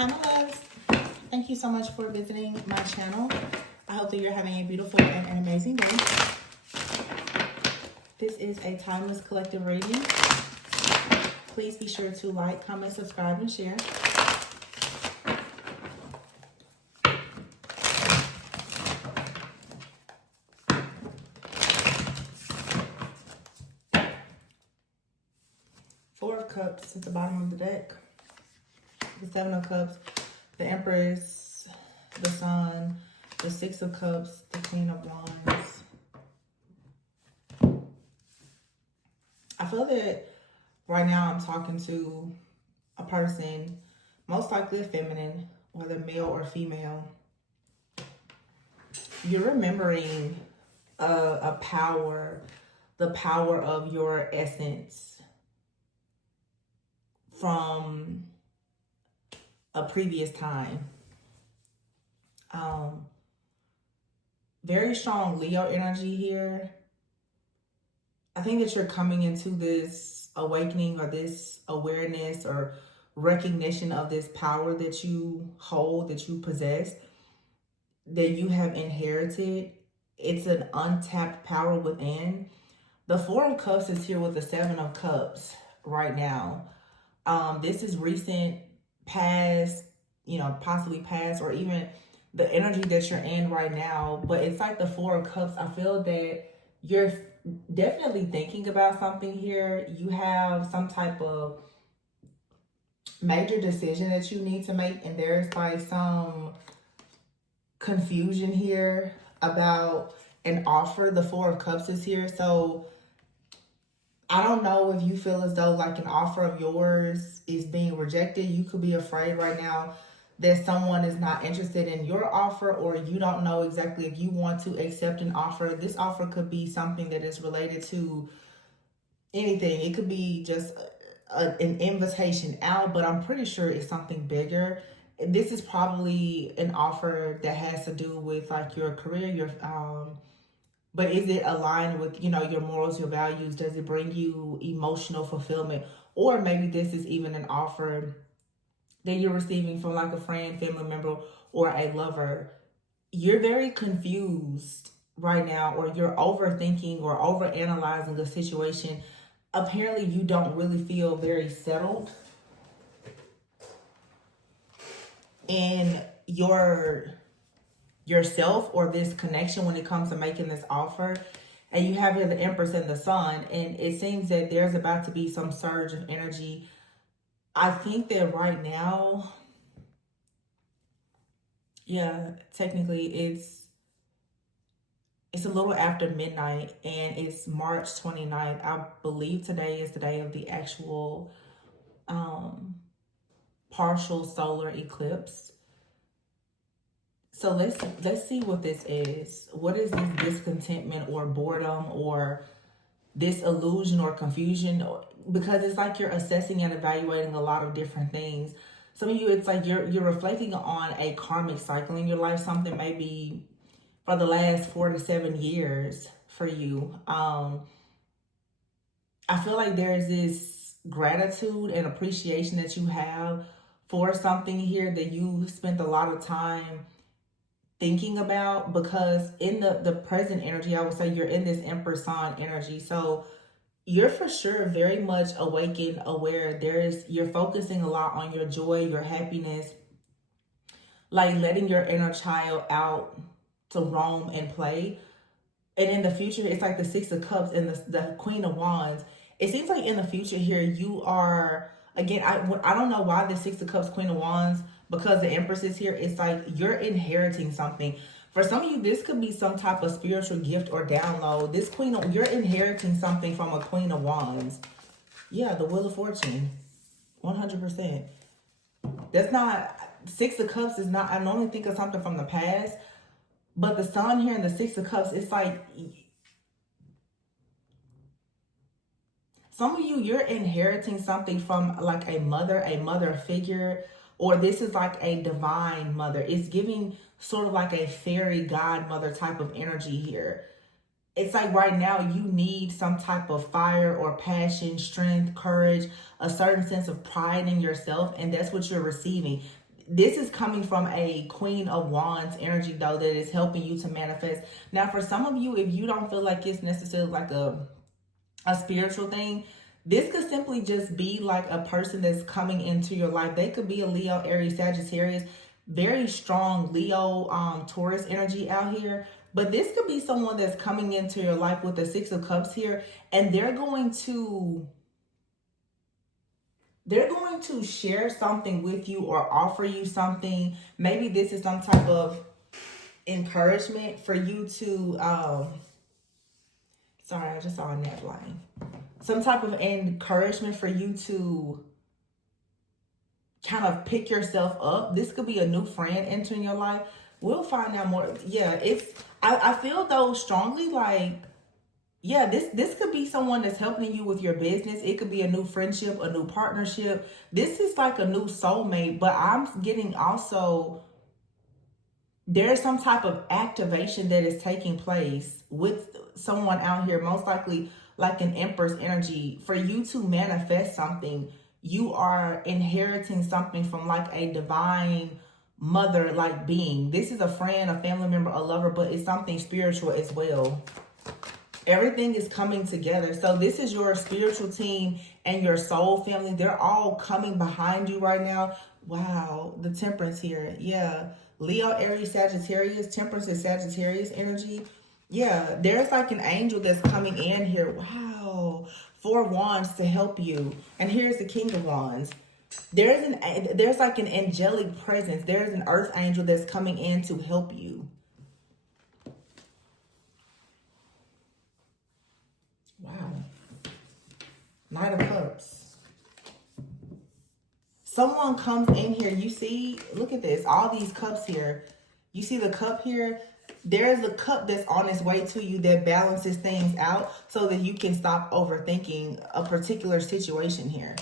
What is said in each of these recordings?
Hi, my loves. Thank you so much for visiting my channel. I hope that you're having a beautiful and an amazing day. This is a timeless collective reading. Please be sure to like, comment, subscribe, and share. Four of Cups at the bottom of the deck. The Seven of Cups, the Empress, the Sun, the Six of Cups, the Queen of Wands. I feel that right now I'm talking to a person, most likely a feminine, whether male or female. You're remembering a power, the power of your essence from a previous time. Very strong Leo energy here. I think that you're coming into this awakening or this awareness or recognition of this power that you hold, that you possess, that you have inherited. It's an untapped power within. The Four of Cups is here with the Seven of Cups right now. This is recent, past, possibly past, or even the energy that you're in right now. But it's like the Four of Cups. I feel that you're definitely thinking about something here. You have some type of major decision that you need to make, and there's like some confusion here about an offer. The Four of Cups is here. So I don't know if you feel as though like an offer of yours is being rejected. You could be afraid right now that someone is not interested in your offer, or you don't know exactly if you want to accept an offer. This offer could be something that is related to anything. It could be just an invitation out, but I'm pretty sure it's something bigger. This is probably an offer that has to do with like your career, but is it aligned with, your morals, your values? Does it bring you emotional fulfillment? Or maybe this is even an offer that you're receiving from like a friend, family member, or a lover. You're very confused right now, or you're overthinking or overanalyzing the situation. Apparently you don't really feel very settled in yourself or this connection when it comes to making this offer. And you have here the Empress and the Sun, and it seems that there's about to be some surge of energy. I think that right now, technically it's a little after midnight, and it's March 29th. I believe today is the day of the actual partial solar eclipse. So let's see what this is. What is this discontentment or boredom or disillusion or confusion? Because it's like you're assessing and evaluating a lot of different things. Some of you, it's like you're reflecting on a karmic cycle in your life, something maybe for the last 4 to 7 years for you. I feel like there's this gratitude and appreciation that you have for something here that you spent a lot of time thinking about, because in the present energy, I would say you're in this Empress Sun energy. So you're for sure very much awakened, aware. You're focusing a lot on your joy, your happiness, like letting your inner child out to roam and play. And in the future, it's like the Six of Cups and the Queen of Wands. It seems like in the future here, you are, again, I don't know why the Six of Cups, Queen of Wands, because the Empress is here. It's like you're inheriting something. For some of you, this could be some type of spiritual gift or download. You're inheriting something from a Queen of Wands. Yeah, the Wheel of Fortune. 100%. That's not, Six of Cups is not, I normally think of something from the past, but the Sun here and the Six of Cups, it's like, some of you, you're inheriting something from like a mother figure, or this is like a divine mother. It's giving sort of like a fairy godmother type of energy here. It's like right now you need some type of fire or passion, strength, courage, a certain sense of pride in yourself, and that's what you're receiving. this is coming from a Queen of Wands energy, though, that is helping you to manifest. Now, for some of you, if you don't feel like it's necessarily like a spiritual thing, this could simply just be like a person that's coming into your life. They could be a Leo, Aries, Sagittarius, very strong Leo, Taurus energy out here. But this could be someone that's coming into your life with the Six of Cups here, and they're going to share something with you or offer you something. Maybe this is some type of encouragement for you to, sorry, I just saw a net line. Some type of encouragement for you to kind of pick yourself up. This could be a new friend entering your life. We'll find out more. Yeah, I feel though strongly like, yeah, this could be someone that's helping you with your business. It could be a new friendship, a new partnership. This is like a new soulmate, but I'm getting also there's some type of activation that is taking place with someone out here, most likely like an Empress energy. For you to manifest something, you are inheriting something from like a divine mother like being. This is a friend, a family member, a lover, but it's something spiritual as well. Everything is coming together. So this is your spiritual team and your soul family. They're all coming behind you right now. Wow, the Temperance here. Yeah, Leo, Aries, Sagittarius. Temperance is Sagittarius energy. Yeah, there's like an angel that's coming in here. Wow, 4 wands to help you. And here's the King of Wands. There's like an angelic presence. There's an earth angel that's coming in to help you. Wow. Knight of Cups. Someone comes in here. You see, look at this. All these cups here. You see the cup here? There's a cup that's on its way to you that balances things out so that you can stop overthinking a particular situation here.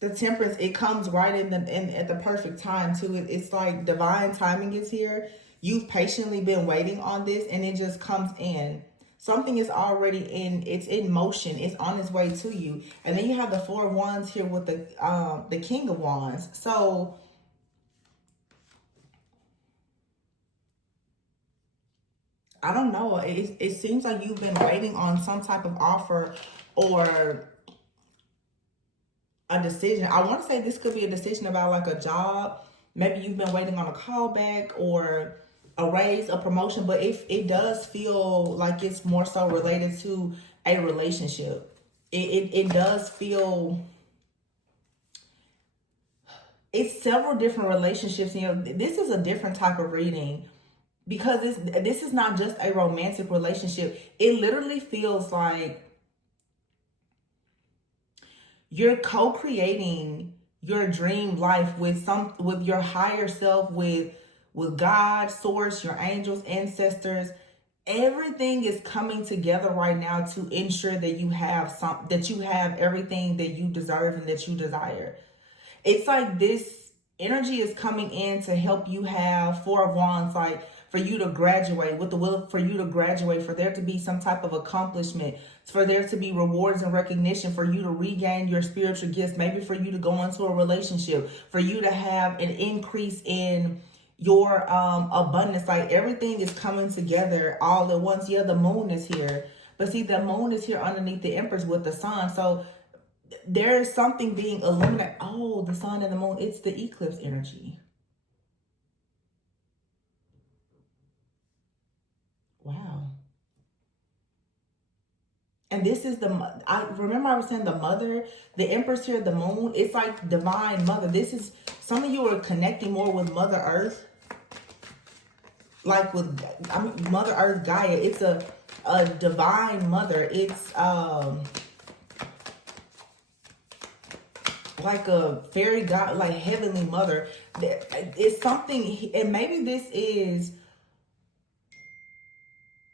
The Temperance, it comes right at the perfect time too. It's like divine timing is here. You've patiently been waiting on this and it just comes in. Something is already it's in motion. It's on its way to you. And then you have the 4 wands here with the King of Wands. So I don't know. It seems like you've been waiting on some type of offer or a decision. I want to say this could be a decision about like a job. Maybe you've been waiting on a callback or a raise, a promotion, but it does feel like it's more so related to a relationship. It does feel, it's several different relationships. You know, this is a different type of reading because this is not just a romantic relationship. It literally feels like you're co-creating your dream life with your higher self, with God, source, your angels, ancestors. Everything is coming together right now to ensure that you have everything that you deserve and that you desire. It's like this energy is coming in to help you have 4 of wands, like for you to graduate, with the will for you to graduate, for there to be some type of accomplishment, for there to be rewards and recognition, for you to regain your spiritual gifts, maybe for you to go into a relationship, for you to have an increase in your abundance. Like everything is coming together all at once. Yeah, the moon is here, but see, the moon is here underneath the Empress with the sun. So there's something being illuminated. Oh, the sun and the moon, it's the eclipse energy. Wow. And this is I remember I was saying the mother, the Empress here, the moon, it's like divine mother. This is, some of you are connecting more with Mother Earth. Like with, Mother Earth, Gaia. It's a divine mother. It's like a fairy god, like heavenly mother. It's something, and maybe this is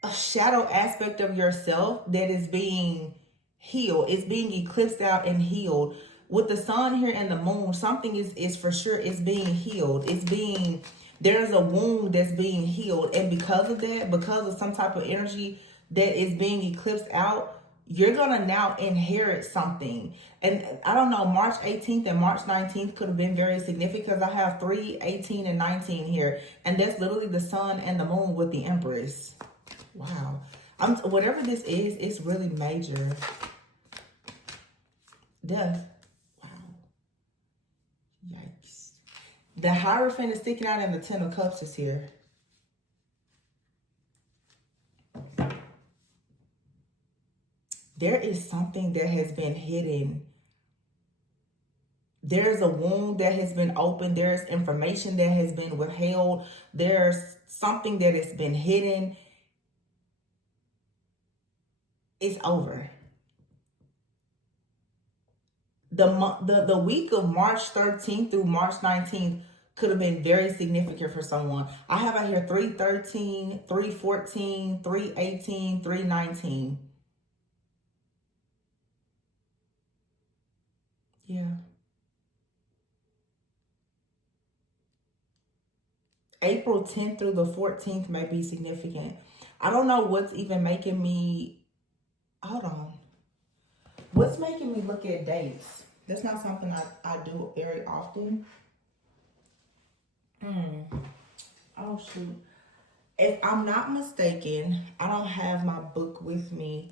a shadow aspect of yourself that is being healed. It's being eclipsed out and healed. With the sun here and the moon, something is for sure is being healed. There's a wound that's being healed. And because of that, because of some type of energy that is being eclipsed out, you're going to now inherit something. And I don't know, March 18th and March 19th could have been very significant because I have 3, 18, and 19 here. And that's literally the sun and the moon with the Empress. Wow. Whatever this is, it's really major. Death. Wow. Yikes. The Hierophant is sticking out and the Ten of Cups is here. There is something that has been hidden. There's a wound that has been opened. There's information that has been withheld. There's something that has been hidden. It's over. The week of March 13th through March 19th could have been very significant for someone. I have out here 3/13, 3/14, 3/18, 3/19. Yeah. April 10th through the 14th may be significant. I don't know what's even making me... Hold on. What's making me look at dates? That's not something I do very often. Oh, shoot. If I'm not mistaken, I don't have my book with me,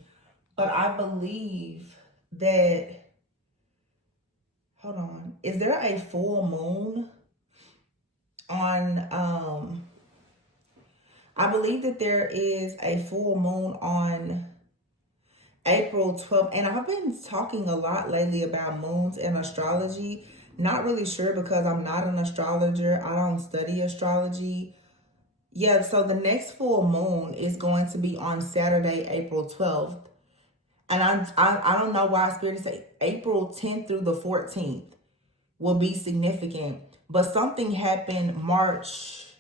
but I believe that... Hold on. Is there a full moon on... I believe that there is a full moon on April 12th. And I've been talking a lot lately about moons and astrology. Not really sure because I'm not an astrologer. I don't study astrology. Yeah, so the next full moon is going to be on Saturday, April 12th. And I don't know why Spirit say April 10th through the 14th will be significant. But something happened March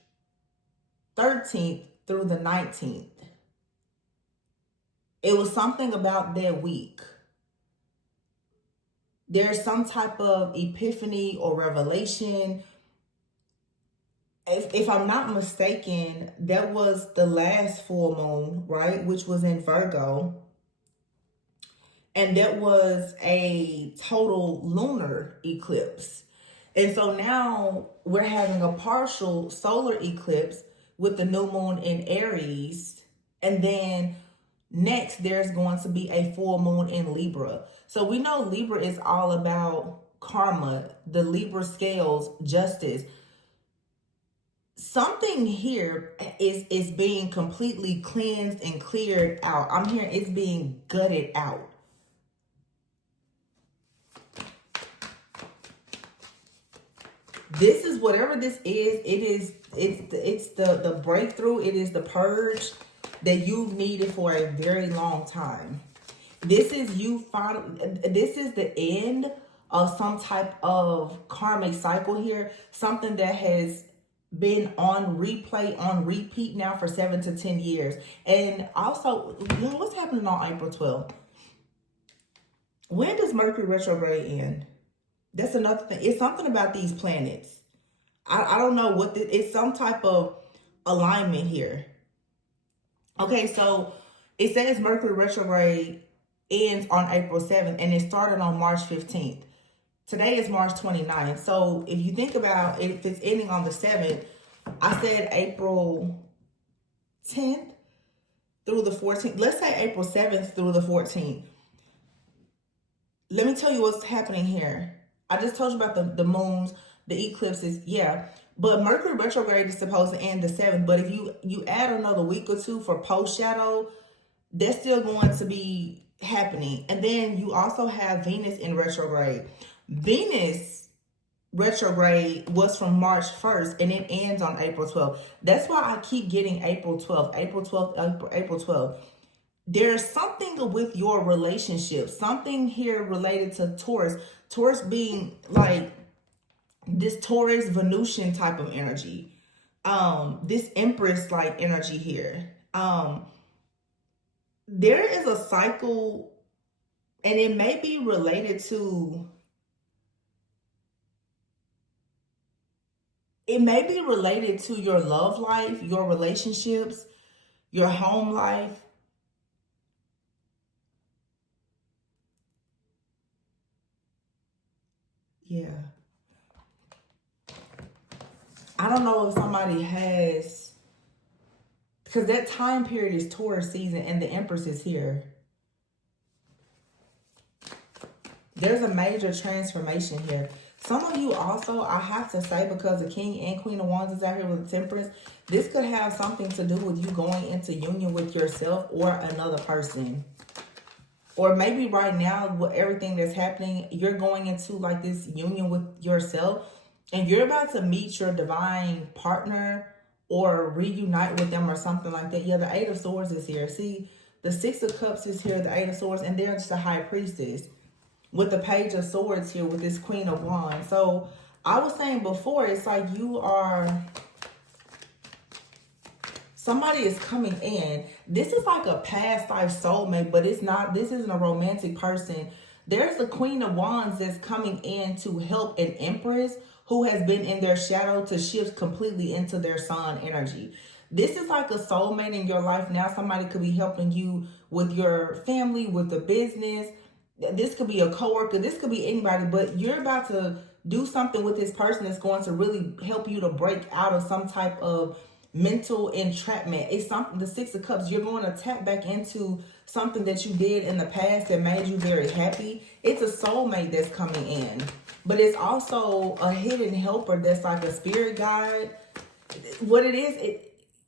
13th through the 19th. It was something about that week. There's some type of epiphany or revelation. If I'm not mistaken, that was the last full moon, right? Which was in Virgo. And that was a total lunar eclipse. And so now we're having a partial solar eclipse with the new moon in Aries. And then next, there's going to be a full moon in Libra. So we know Libra is all about karma, the Libra scales, justice. Something here is being completely cleansed and cleared out. I'm hearing it's being gutted out. This is whatever this is. It's the breakthrough. It is the purge that you've needed for a very long time. This is this is the end of some type of karmic cycle here. Something that has been on replay, on repeat now for 7 to 10 years. And also, what's happening on April 12th? When does Mercury retrograde end? That's another thing. It's something about these planets. I don't know what it's some type of alignment here. Okay, so it says Mercury retrograde ends on April 7th and it started on March 15th. Today is March 29th. So if you think about it, if it's ending on the 7th, I said April 10th through the 14th. Let's say April 7th through the 14th. Let me tell you what's happening here. I just told you about the moons, the eclipses, yeah. But Mercury retrograde is supposed to end the 7th. But if you add another week or two for post-shadow, that's still going to be happening. And then you also have Venus in retrograde. Venus retrograde was from March 1st and it ends on April 12th. That's why I keep getting April 12th, April 12th, April 12th. There's something with your relationship, something here related to Taurus. Taurus being like this Taurus Venusian type of energy. This Empress like energy here. There is a cycle and it may be related to your love life, your relationships, your home life. Yeah. I don't know if somebody has, because that time period is Taurus season and the Empress is here. There's a major transformation here. Some of you also, I have to say, because the King and Queen of Wands is out here with the Temperance, this could have something to do with you going into union with yourself or another person. Or maybe right now, with everything that's happening, you're going into like this union with yourself and you're about to meet your divine partner or reunite with them or something like that. Yeah, the Eight of Swords is here. See, the Six of Cups is here, the Eight of Swords, and they're just a High Priestess with the Page of Swords here with this Queen of Wands. So I was saying before, it's like you are, somebody is coming in. This is like a past life soulmate, but it's not, this isn't a romantic person. There's the Queen of Wands that's coming in to help an Empress who has been in their shadow to shift completely into their sun energy. This is like a soulmate in your life now. Somebody could be helping you with your family, with the business. This could be a coworker. This could be anybody, but you're about to do something with this person that's going to really help you to break out of some type of mental entrapment. It's something, the Six of Cups, you're going to tap back into something that you did in the past that made you very happy. It's a soulmate that's coming in, but it's also a hidden helper that's like a spirit guide. What it is,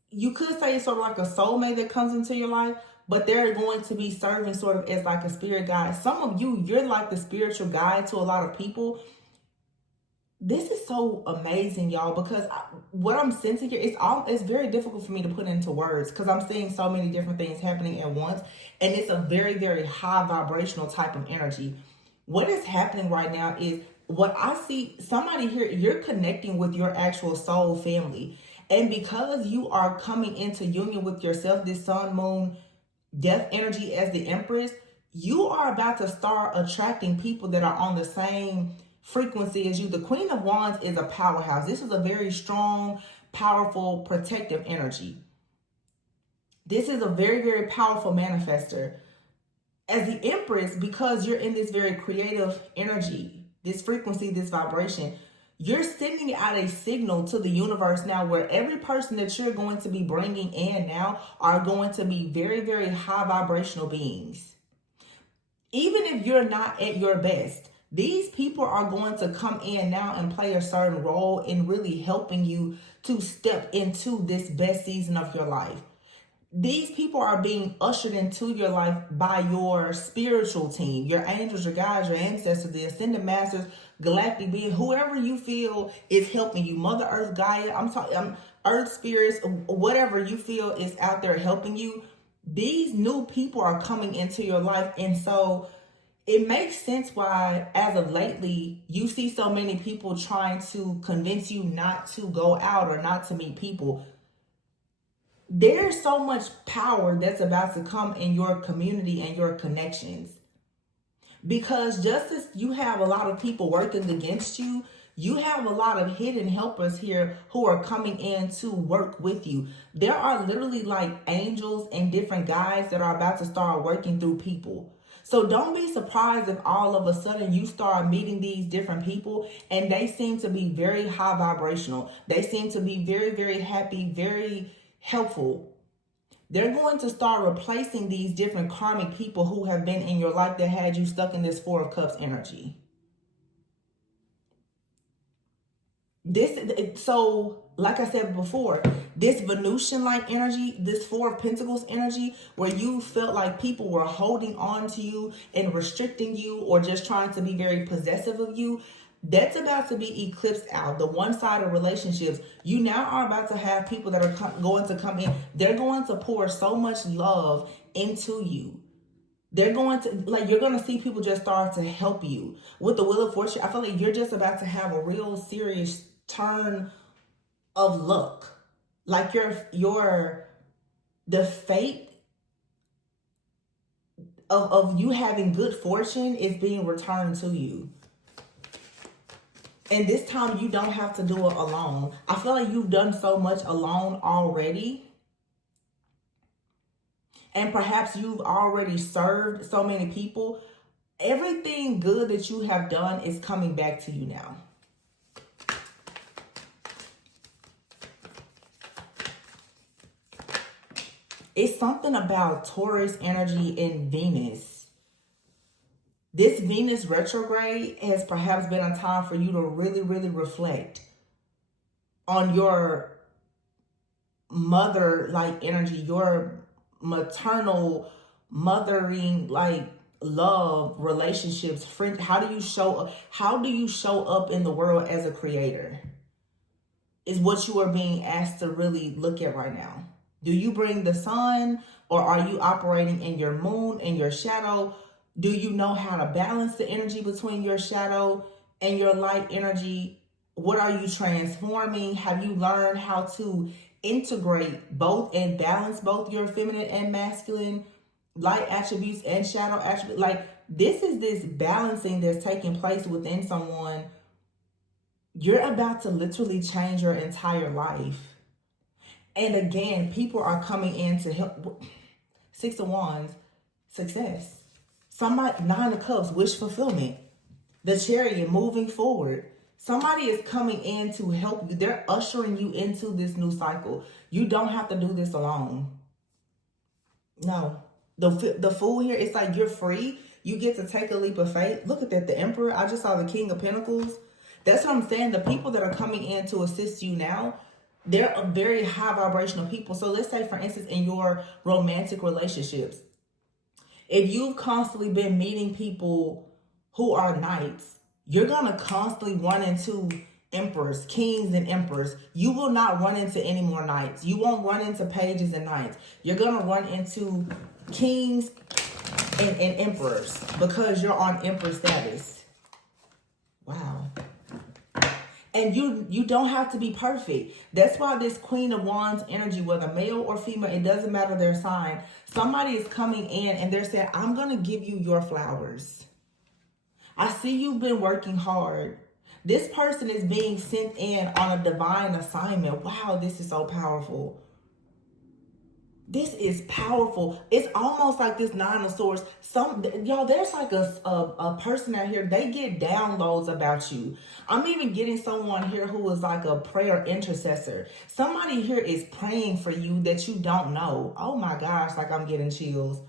you could say it's sort of like a soulmate that comes into your life, but they're going to be serving sort of as like a spirit guide. Some of you, you're like the spiritual guide to a lot of people. This is so amazing, y'all, because what I'm sensing here, it's very difficult for me to put into words because I'm seeing so many different things happening at once, and it's a very, very high vibrational type of energy. What is happening right now is what I see, somebody here, you're connecting with your actual soul family, and because you are coming into union with yourself, this sun, moon, death energy as the Empress, you are about to start attracting people that are on the same frequency as you. The Queen of Wands is a powerhouse. This is a very strong, powerful, protective energy. This is a very, very powerful manifester. As the Empress, because you're in this very creative energy, this frequency, this vibration, you're sending out a signal to the universe now where every person that you're going to be bringing in now are going to be very, very high vibrational beings. Even if you're not at your best, these people are going to come in now and play a certain role in really helping you to step into this best season of your life. These people are being ushered into your life by your spiritual team, your angels, your guides, your ancestors, the ascended masters, galactic beings, whoever you feel is helping you. Mother Earth, Gaia, I'm talking earth spirits, whatever you feel is out there helping you. These new people are coming into your life, and so it makes sense why, as of lately, you see so many people trying to convince you not to go out or not to meet people. There's so much power that's about to come in your community and your connections. Because just as you have a lot of people working against you, you have a lot of hidden helpers here who are coming in to work with you. There are literally like angels and different guides that are about to start working through people. So don't be surprised if all of a sudden you start meeting these different people and they seem to be very high vibrational. They seem to be very, very happy, very helpful. They're going to start replacing these different karmic people who have been in your life that had you stuck in this Four of Cups energy. So like I said before, this Venusian-like energy, this Four of Pentacles energy, where you felt like people were holding on to you and restricting you or just trying to be very possessive of you, that's about to be eclipsed out. The one-sided relationships, you now are about to have people that are going to come in. They're going to pour so much love into you. They're going to, like, you're going to see people just start to help you. With the Wheel of Fortune, I feel like you're just about to have a real serious turn of luck. Like the fate of you having good fortune is being returned to you. And this time you don't have to do it alone. I feel like you've done so much alone already. And perhaps you've already served so many people. everything good that you have done is coming back to you now. It's something about Taurus energy and Venus. This Venus retrograde has perhaps been a time for you to really, really reflect on your mother-like energy, your maternal, mothering, like, love, relationships, friends. How do you show up? How do you show up in the world as a creator? Is what you are being asked to really look at right now. Do you bring the sun, or are you operating in your moon and your shadow? Do you know how to balance the energy between your shadow and your light energy? What are you transforming? Have you learned how to integrate both and balance both your feminine and masculine light attributes and shadow attributes? Like, this is this balancing that's taking place within someone. You're about to literally change your entire life. And again, people are coming in to help. 6 of Wands, success. Somebody, 9 of Cups, wish fulfillment. The Chariot, moving forward. Somebody is coming in to help you. They're ushering you into this new cycle. You don't have to do this alone. No. The Fool here, it's like you're free. You get to take a leap of faith. Look at that, the Emperor. I just saw the King of Pentacles. That's what I'm saying. The people that are coming in to assist you now, they're a very high vibrational people. So let's say, for instance, in your romantic relationships, if you've constantly been meeting people who are knights, you're going to constantly run into emperors, kings and emperors. You will not run into any more knights. You won't run into pages and knights. You're going to run into kings and emperors because you're on emperor status. Wow. And you don't have to be perfect. That's why this Queen of Wands energy, whether male or female, it doesn't matter their sign. Somebody is coming in and they're saying, I'm going to give you your flowers. I see you've been working hard. This person is being sent in on a divine assignment. Wow, this is so powerful. This is powerful. It's almost like this 9 of Swords. Y'all, there's like a person out here, they get downloads about you. I'm even getting someone here who is like a prayer intercessor. Somebody here is praying for you that you don't know. Oh my gosh, like I'm getting chills.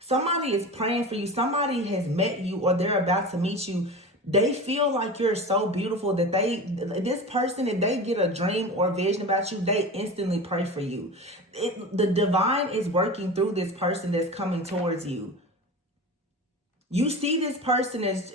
Somebody is praying for you. Somebody has met you or they're about to meet you. They feel like you're so beautiful that this person, if they get a dream or vision about you, they instantly pray for you. The divine is working through this person that's coming towards you. You see this person as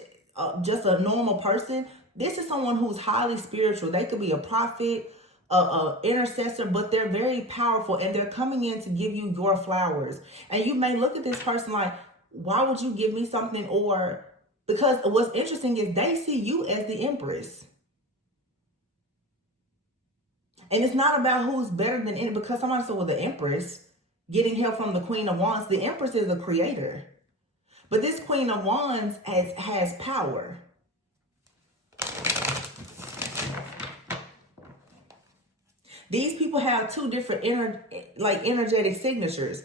just a normal person. This is someone who's highly spiritual. They could be a prophet, a intercessor, but they're very powerful and they're coming in to give you your flowers. And you may look at this person like, why would you give me something? Or because what's interesting is they see you as the Empress. And it's not about who's better than any, because somebody said, well, the Empress getting help from the Queen of Wands. The Empress is a creator. But this Queen of Wands has power. These people have two different energetic signatures.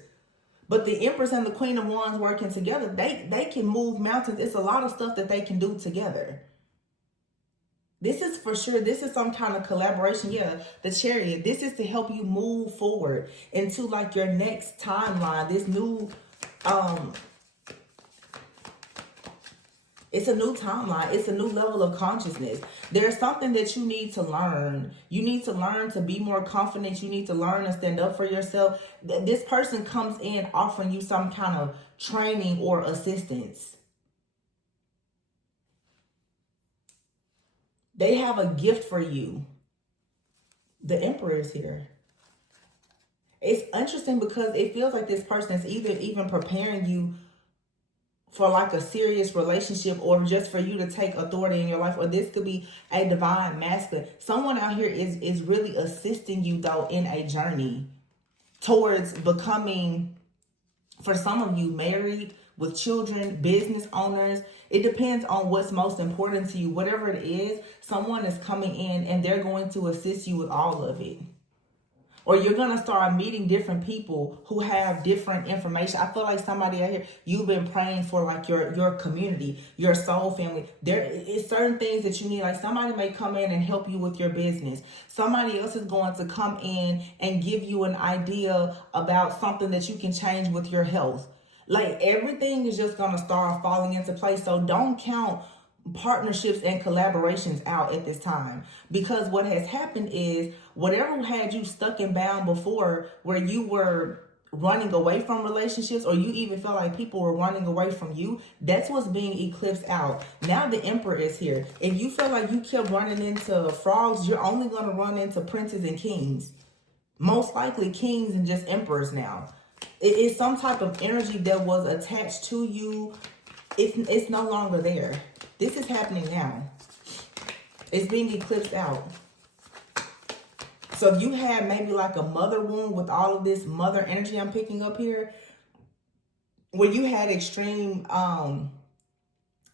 But the Empress and the Queen of Wands working together, they can move mountains. It's a lot of stuff that they can do together. This is for sure. This is some kind of collaboration. Yeah, the Chariot. This is to help you move forward into like your next timeline. This new, it's a new timeline. It's a new level of consciousness. There's something that you need to learn. You need to learn to be more confident. You need to learn to stand up for yourself. This person comes in offering you some kind of training or assistance. They have a gift for you. The Emperor is here. It's interesting because it feels like this person is either even preparing you for like a serious relationship or just for you to take authority in your life. Or this could be a divine masculine. Someone out here is really assisting you though in a journey towards becoming, for some of you, married, with children, business owners. It depends on what's most important to you. Whatever it is, someone is coming in and they're going to assist you with all of it. Or you're going to start meeting different people who have different information. I feel like somebody out here, you've been praying for like your community, your soul family. There is certain things that you need. Like somebody may come in and help you with your business. Somebody else is going to come in and give you an idea about something that you can change with your health. Like everything is just going to start falling into place. So don't count partnerships and collaborations out at this time, because what has happened is whatever had you stuck and bound before, where you were running away from relationships, or you even felt like people were running away from you, that's what's being eclipsed out. Now the Emperor is here. If you feel like you kept running into frogs, you're only going to run into princes and kings, most likely kings and just emperors. Now it is some type of energy that was attached to you. It's no longer there. This is happening now. It's being eclipsed out. So if you had maybe like a mother wound with all of this mother energy I'm picking up here, where you had extreme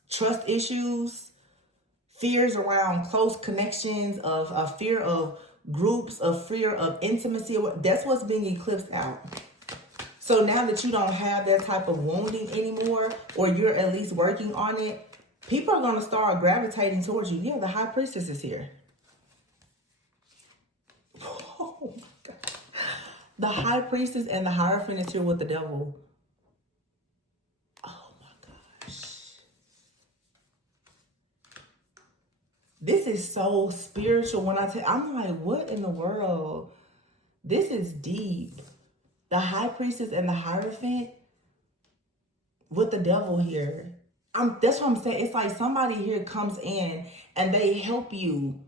trust issues, fears around close connections, of a fear of groups, of fear of intimacy, that's what's being eclipsed out. So now that you don't have that type of wounding anymore, or you're at least working on it, people are going to start gravitating towards you. Yeah, the High Priestess is here. Oh my God. The High Priestess and the Hierophant is here with the Devil. Oh my gosh. This is so spiritual. When I'm like, what in the world? This is deep. The High Priestess and the Hierophant with the Devil here. That's what I'm saying. It's like somebody here comes in and they help you.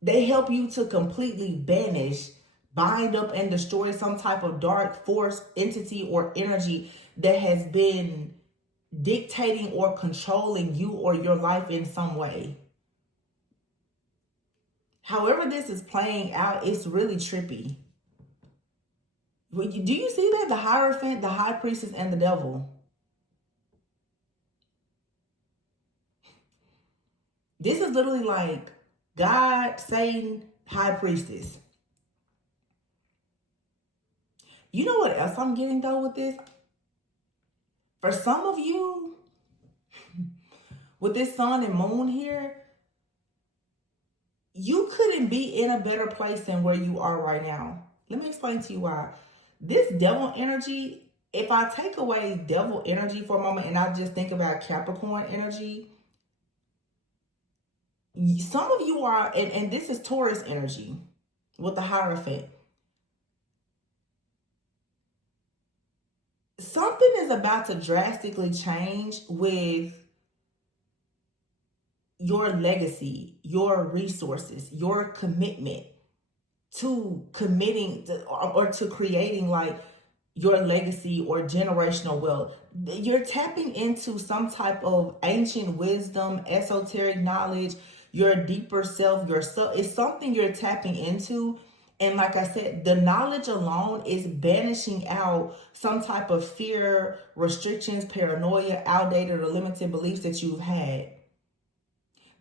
They help you to completely banish, bind up, and destroy some type of dark force, entity, or energy that has been dictating or controlling you or your life in some way. However this is playing out, it's really trippy. Do you see that? The Hierophant, the High Priestess, and the Devil. This is literally like God, Satan, High Priestess. You know what else I'm getting though with this? For some of you, with this sun and moon here, you couldn't be in a better place than where you are right now. Let me explain to you why. This devil energy, if I take away devil energy for a moment and I just think about Capricorn energy, some of you are, and this is Taurus energy with the Hierophant. Something is about to drastically change with your legacy, your resources, your commitment to committing to, or to creating like your legacy or generational wealth. You're tapping into some type of ancient wisdom, esoteric knowledge, your deeper self, yourself. It's something you're tapping into. And like I said, the knowledge alone is banishing out some type of fear, restrictions, paranoia, outdated or limited beliefs that you've had.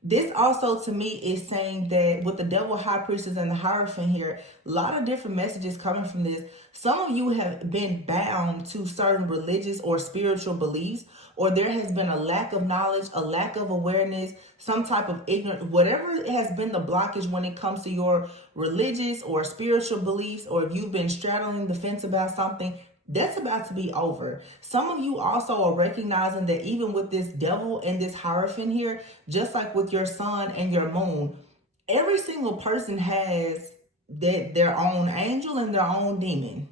This also to me is saying that with the Devil, High Priestess, and the Hierophant here, a lot of different messages coming from this. Some of you have been bound to certain religious or spiritual beliefs, or there has been a lack of knowledge, a lack of awareness, some type of ignorance, whatever has been the blockage when it comes to your religious or spiritual beliefs, or if you've been straddling the fence about something, that's about to be over. Some of you also are recognizing that even with this Devil and this Hierophant here, just like with your sun and your moon, every single person has their own angel and their own demon.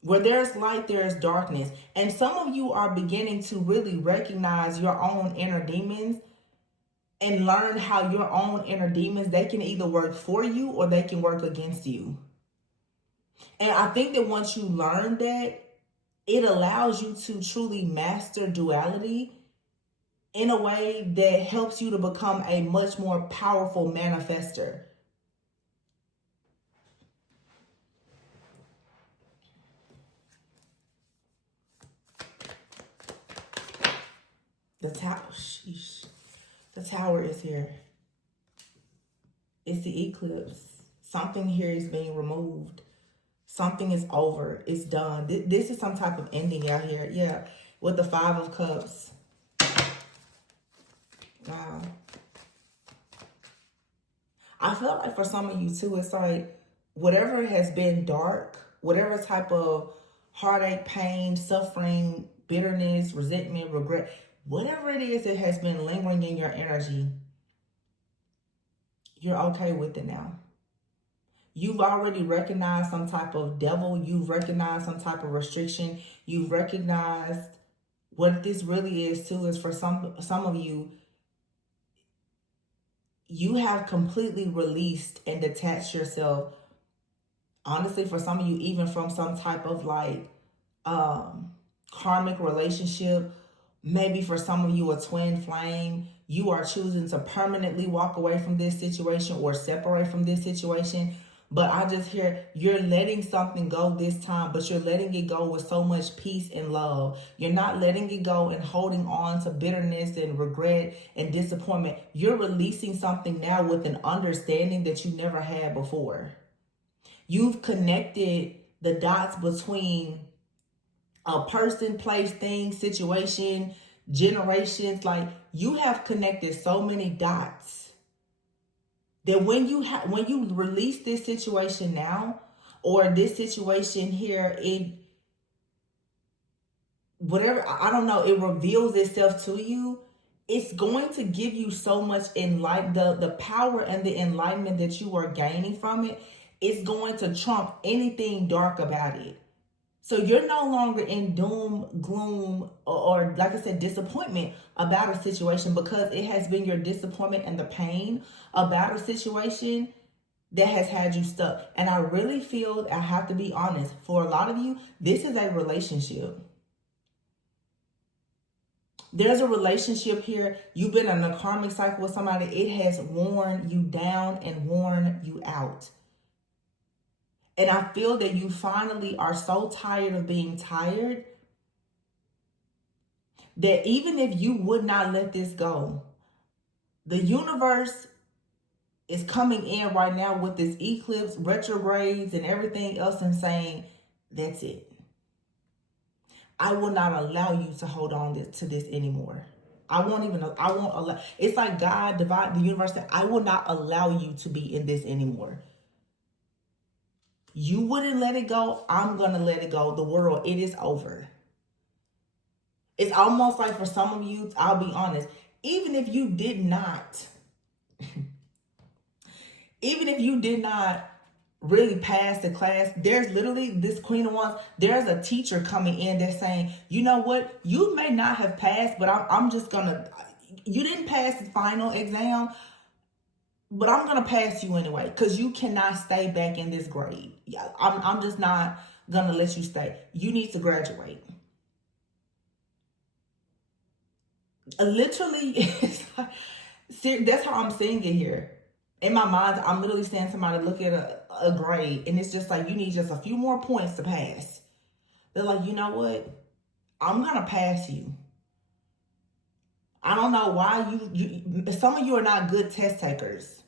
Where there's light, there's darkness. And some of you are beginning to really recognize your own inner demons and learn how your own inner demons, they can either work for you or they can work against you. And I think that once you learn that, it allows you to truly master duality in a way that helps you to become a much more powerful manifester. The tower, sheesh. The tower is here. It's the eclipse. Something here is being removed. Something is over. It's done. This is some type of ending out here. Yeah. With the Five of Cups. Wow. I feel like for some of you too, it's like whatever has been dark, whatever type of heartache, pain, suffering, bitterness, resentment, regret, whatever it is that has been lingering in your energy, you're okay with it now. You've already recognized some type of devil. You've recognized some type of restriction. You've recognized what this really is too, is for some of you, you have completely released and detached yourself. Honestly, for some of you, even from some type of like karmic relationship. Maybe for some of you, a twin flame. You are choosing to permanently walk away from this situation or separate from this situation. But I just hear you're letting something go this time, but you're letting it go with so much peace and love. You're not letting it go and holding on to bitterness and regret and disappointment. You're releasing something now with an understanding that you never had before. You've connected the dots between a person, place, thing, situation, generations. Like, you have connected so many dots that when you release this situation now, or this situation here, whatever, I don't know, it reveals itself to you. It's going to give you so much the power and the enlightenment that you are gaining from it. It's going to trump anything dark about it. So you're no longer in doom, gloom, or like I said, disappointment about a situation, because it has been your disappointment and the pain about a situation that has had you stuck. And I really feel, I have to be honest, for a lot of you, this is a relationship. There's a relationship here. You've been in a karmic cycle with somebody. It has worn you down and worn you out. And I feel that you finally are so tired of being tired that even if you would not let this go, the universe is coming in right now with this eclipse, retrogrades, and everything else, and saying, that's it. I will not allow you to hold on to this anymore. I won't allow. It's like God, divine, the universe said, I will not allow you to be in this anymore. You wouldn't let it go. I'm going to let it go. The world, it is over. It's almost like for some of you, I'll be honest, even if you did not really pass the class, there's literally this Queen of Wands, there's a teacher coming in that's saying, you know what, you may not have passed, but I'm just going to, you didn't pass the final exam, but I'm going to pass you anyway, because you cannot stay back in this grade. I'm just not going to let you stay. You need to graduate. Literally, it's like, that's how I'm seeing it here. In my mind, I'm literally seeing somebody look at a grade, and it's just like, you need just a few more points to pass. They're like, you know what? I'm going to pass you. I don't know why some of you are not good test takers.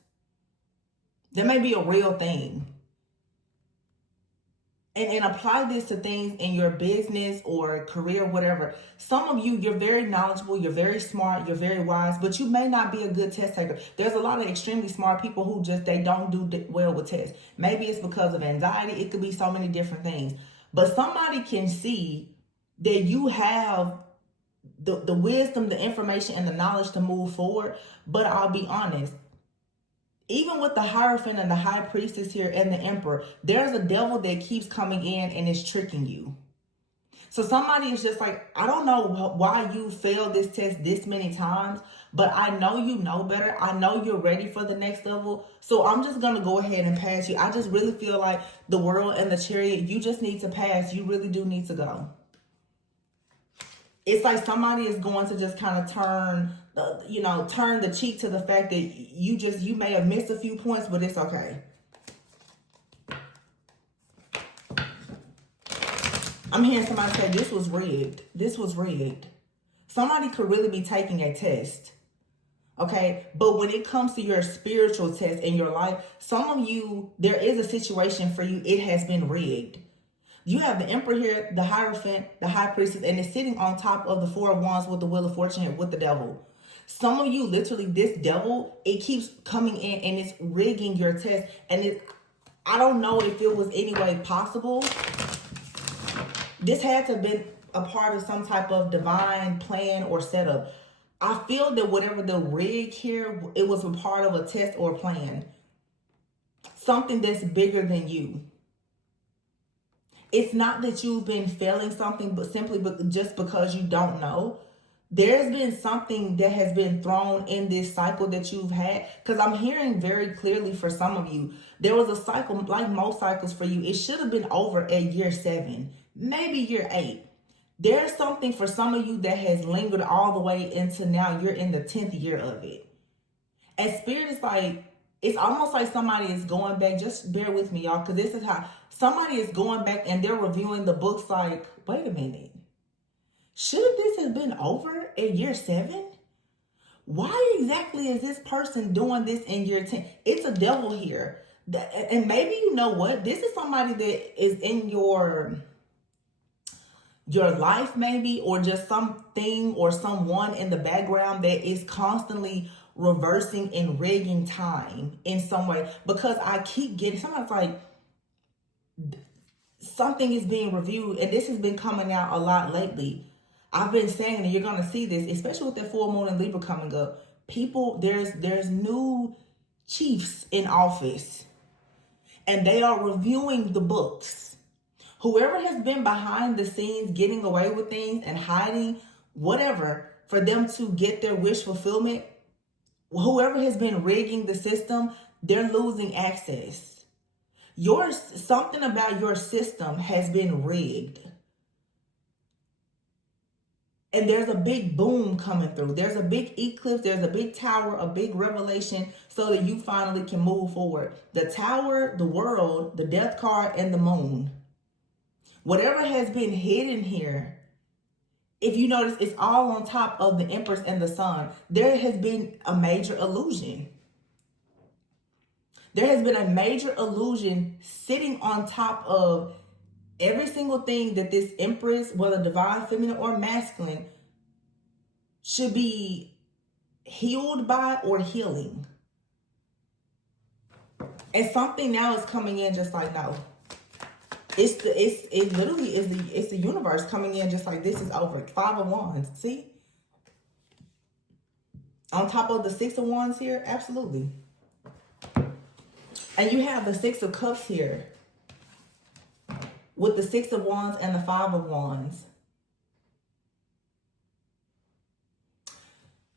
There may be a real thing. And apply this to things in your business or career, whatever. Some of you, you're very knowledgeable, you're very smart, you're very wise, but you may not be a good test taker. There's a lot of extremely smart people who they don't do well with tests. Maybe it's because of anxiety. It could be so many different things. But somebody can see that you have the wisdom, the information, and the knowledge to move forward. But I'll be honest, even with the Hierophant and the High Priestess here and the Emperor, there's a devil that keeps coming in and is tricking you. So somebody is just like, I don't know why you failed this test this many times, but I know you know better. I know you're ready for the next level. So I'm just going to go ahead and pass you. I just really feel like the World and the Chariot, you just need to pass. You really do need to go. It's like somebody is going to just kind of turn the cheek to the fact that you may have missed a few points, but it's okay. I'm hearing somebody say this was rigged. This was rigged. Somebody could really be taking a test, Okay, but when it comes to your spiritual test in your life, some of you, there is a situation for you, it has been rigged. You have the Emperor here, the Hierophant, the High Priestess, and it's sitting on top of the Four of Wands with the Wheel of Fortune with the Devil. Some of you, literally, this devil, it keeps coming in and it's rigging your test. And I don't know if it was any way possible. This had to have been a part of some type of divine plan or setup. I feel that whatever the rig here, it was a part of a test or plan. Something that's bigger than you. It's not that you've been failing something, but simply just because you don't know. There's been something that has been thrown in this cycle that you've had. Because I'm hearing very clearly for some of you, there was a cycle, like most cycles for you, it should have been over at year 7, maybe year 8. There's something for some of you that has lingered all the way into now. You're in the 10th year of it. And Spirit is like, it's almost like somebody is going back. Just bear with me, y'all, because this is how somebody is going back and they're reviewing the books like, wait a minute. Should this have been over at year 7? Why exactly is this person doing this in year 10? It's a devil here. And maybe you know what? This is somebody that is in your life maybe, or just something or someone in the background that is constantly reversing and rigging time in some way. Because I keep getting, sometimes like something is being reviewed, and this has been coming out a lot lately. I've been saying, and you're going to see this, especially with that full moon in Libra coming up. People, there's new chiefs in office, and they are reviewing the books. Whoever has been behind the scenes getting away with things and hiding whatever for them to get their wish fulfillment, whoever has been rigging the system, they're losing access. Something about your system has been rigged. And there's a big boom coming through. There's a big eclipse. There's a big tower, a big revelation so that you finally can move forward. The tower, the world, the death card, and the moon. Whatever has been hidden here, if you notice, it's all on top of the Empress and the Sun. There has been a major illusion. There has been a major illusion sitting on top of every single thing that this Empress, whether divine, feminine, or masculine, should be healed by or healing. And something now is coming in just like, no. It's the universe coming in just like, this is over. 5 of Wands, see? On top of the 6 of Wands here, absolutely. And you have the 6 of Cups here with the 6 of Wands and the 5 of Wands.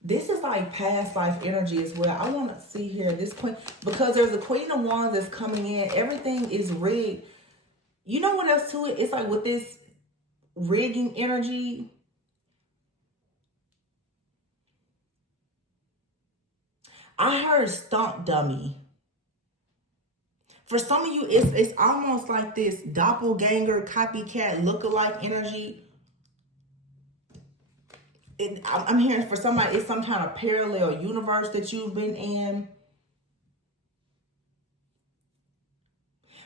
This is like past life energy as well. I want to see here this point, because there's a Queen of Wands that's coming in. Everything is rigged. You know what else to it? It's like with this rigging energy, I heard stunt dummy. For some of you, it's almost like this doppelganger, copycat, lookalike energy. I'm hearing for somebody, it's some kind of parallel universe that you've been in.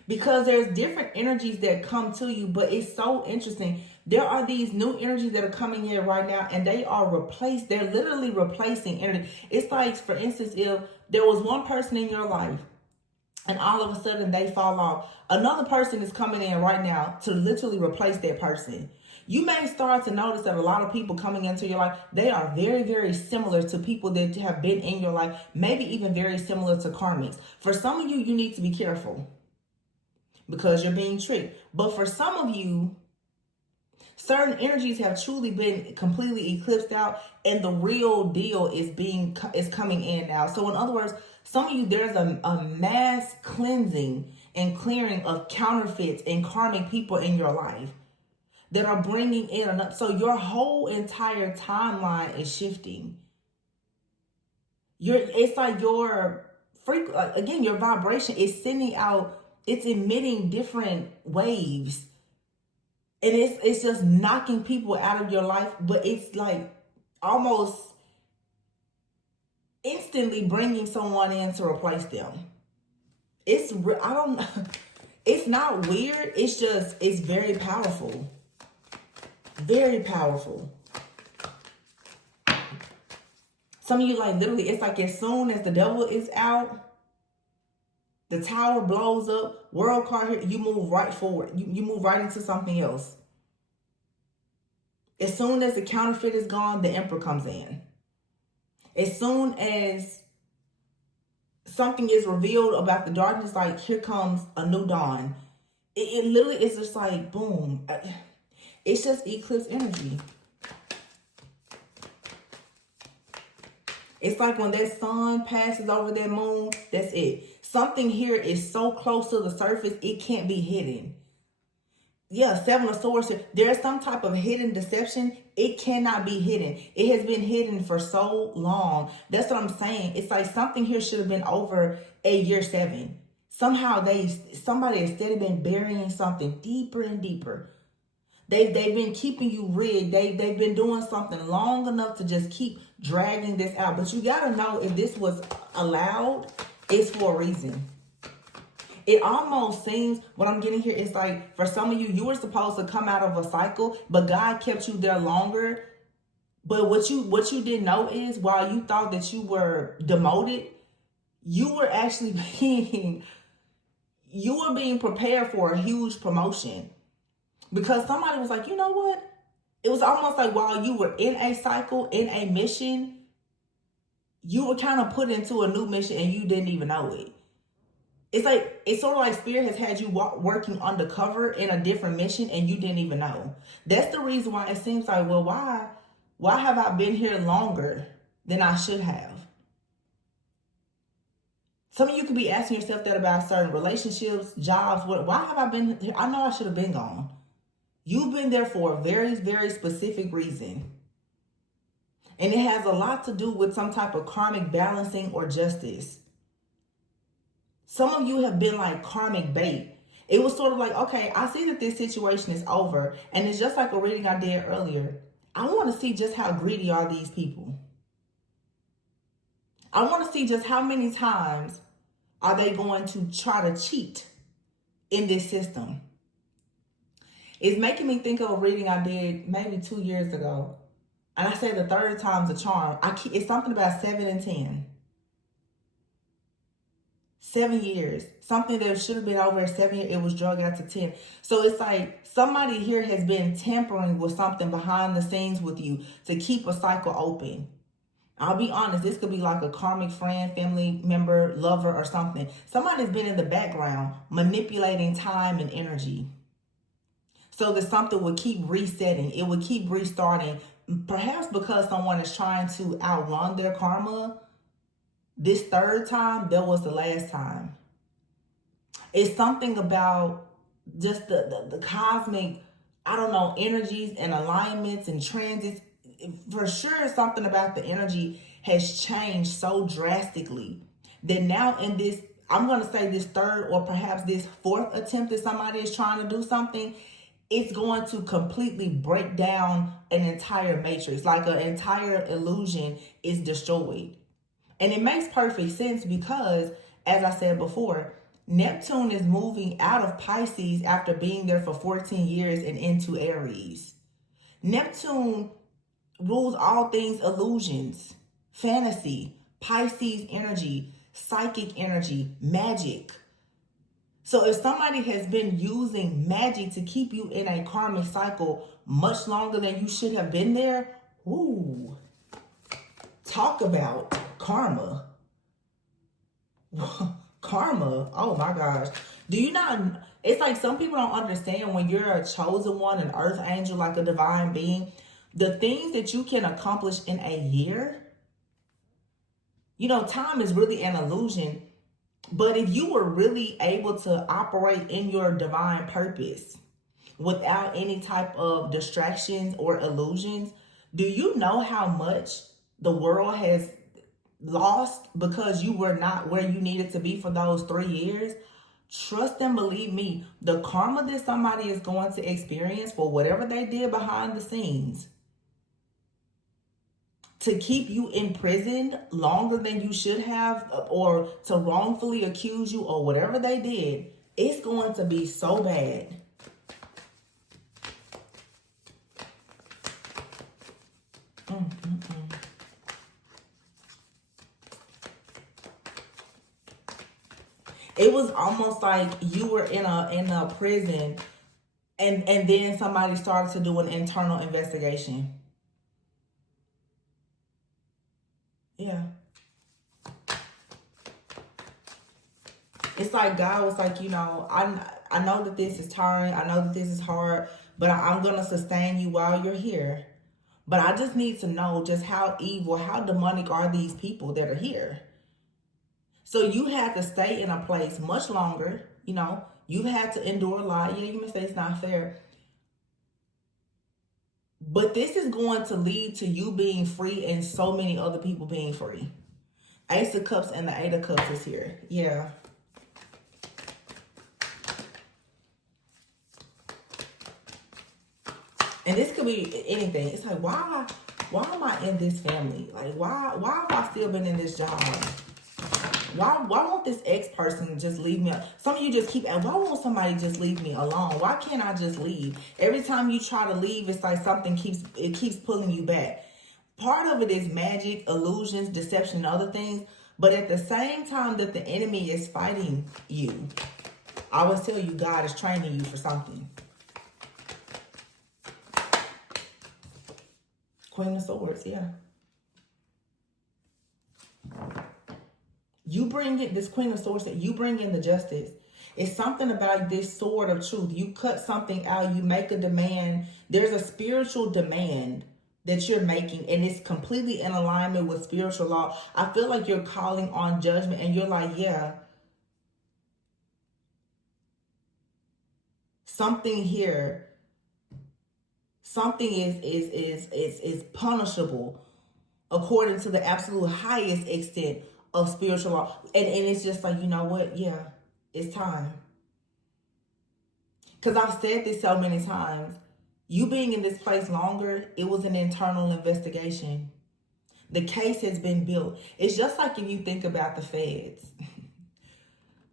Because there's different energies that come to you, but it's so interesting. There are these new energies that are coming in right now, and they are replaced. They're literally replacing energy. It's like, for instance, if there was one person in your life, and all of a sudden they fall off, another person is coming in right now to literally replace that person. You may start to notice that a lot of people coming into your life, they are very, very similar to people that have been in your life, maybe even very similar to karmics. For some of you, you need to be careful because you're being tricked. But for some of you, certain energies have truly been completely eclipsed out, and the real deal is coming in now. So in other words, some of you, there's a mass cleansing and clearing of counterfeits and karmic people in your life that are bringing in. So your whole entire timeline is shifting. It's like your again, your vibration is sending out, it's emitting different waves. And it's just knocking people out of your life, but it's like almost instantly bringing someone in to replace them. I don't, it's not weird. It's just, it's very powerful. Very powerful. Some of you, like, literally, it's like as soon as the devil is out, the tower blows up, world card here, you move right forward. You move right into something else. As soon as the counterfeit is gone, the emperor comes in. As soon as something is revealed about the darkness, like, here comes a new dawn. It literally is just like, boom. It's just eclipse energy. It's like when that sun passes over that moon, that's it. Something here is so close to the surface, it can't be hidden. Yeah, Seven of Swords here. There's some type of hidden deception. It cannot be hidden. It has been hidden for so long. That's what I'm saying. It's like something here should have been over at year 7. Somehow somebody has steadily been burying something deeper and deeper. They've been keeping you rigged. They've been doing something long enough to just keep dragging this out. But you got to know, if this was allowed, it's for a reason. It almost seems, what I'm getting here is like, for some of you, you were supposed to come out of a cycle, but God kept you there longer. But what you didn't know is, while you thought that you were demoted, you were actually being prepared for a huge promotion. Because somebody was like, you know what? It was almost like while you were in a cycle, in a mission, you were kind of put into a new mission and you didn't even know it. It's sort of like Spirit has had you working undercover in a different mission and you didn't even know. That's the reason why it seems like, well, why have I been here longer than I should have? Some of you could be asking yourself that about certain relationships, jobs. Why have I been here? I know I should have been gone. You've been there for a very, very specific reason. And it has a lot to do with some type of karmic balancing or justice. Some of you have been like karmic bait. It was sort of like, okay, I see that this situation is over. And it's just like a reading I did earlier. I want to see just how greedy are these people. I want to see just how many times are they going to try to cheat in this system. It's making me think of a reading I did maybe 2 years ago. And I said the third time's a charm. It's something about 7 and 10. 7 years. Something that should have been over at 7 years, it was drug out to 10. So it's like somebody here has been tampering with something behind the scenes with you to keep a cycle open. I'll be honest, this could be like a karmic friend, family member, lover, or something. Somebody's been in the background manipulating time and energy. So that something would keep resetting. It would keep restarting. Perhaps because someone is trying to outrun their karma. This third time, that was the last time. It's something about just the cosmic, I don't know, energies and alignments and transits. For sure, something about the energy has changed so drastically that now in this, I'm going to say this third or perhaps this fourth attempt that somebody is trying to do something, it's going to completely break down an entire matrix. Like an entire illusion is destroyed. And it makes perfect sense because, as I said before, Neptune is moving out of Pisces after being there for 14 years and into Aries. Neptune rules all things illusions, fantasy, Pisces energy, psychic energy, magic. So if somebody has been using magic to keep you in a karmic cycle much longer than you should have been there, ooh, talk about karma. Karma, oh my gosh. Do you not, it's like some people don't understand when you're a chosen one, an earth angel, like a divine being, the things that you can accomplish in a year. You know, time is really an illusion. But if you were really able to operate in your divine purpose without any type of distractions or illusions, do you know how much the world has lost because you were not where you needed to be for those 3 years? Trust and believe me, the karma that somebody is going to experience for whatever they did behind the scenes, to keep you imprisoned longer than you should have, or to wrongfully accuse you or whatever they did, it's going to be so bad. It was almost like you were in a prison, and then somebody started to do an internal investigation. Yeah. It's like God was like, I know that this is tiring. I know that this is hard, but I'm going to sustain you while you're here. But I just need to know just how evil, how demonic are these people that are here. So you had to stay in a place much longer. You've had to endure a lot. Yeah, you may say it's not fair. But this is going to lead to you being free and so many other people being free. Ace of Cups and the Eight of Cups is here. Yeah. And this could be anything. It's like, why am I in this family? Like, why have I still been in this job? Why won't this ex-person just leave me? Some of you just keep, why won't somebody just leave me alone? Why can't I just leave? Every time you try to leave, it's like something keeps pulling you back. Part of it is magic, illusions, deception, and other things. But at the same time that the enemy is fighting you, I always tell you, God is training you for something. Queen of Swords, yeah. You bring it, this Queen of Swords, you bring in the justice. It's something about this sword of truth. You cut something out, you make a demand. There's a spiritual demand that you're making, and it's completely in alignment with spiritual law. I feel like you're calling on judgment, and you're like, yeah, something here, something is punishable according to the absolute highest extent of spiritual law. And it's just like, you know what? Yeah, it's time. Because I've said this so many times. You being in this place longer, it was an internal investigation. The case has been built. It's just like if you think about the feds.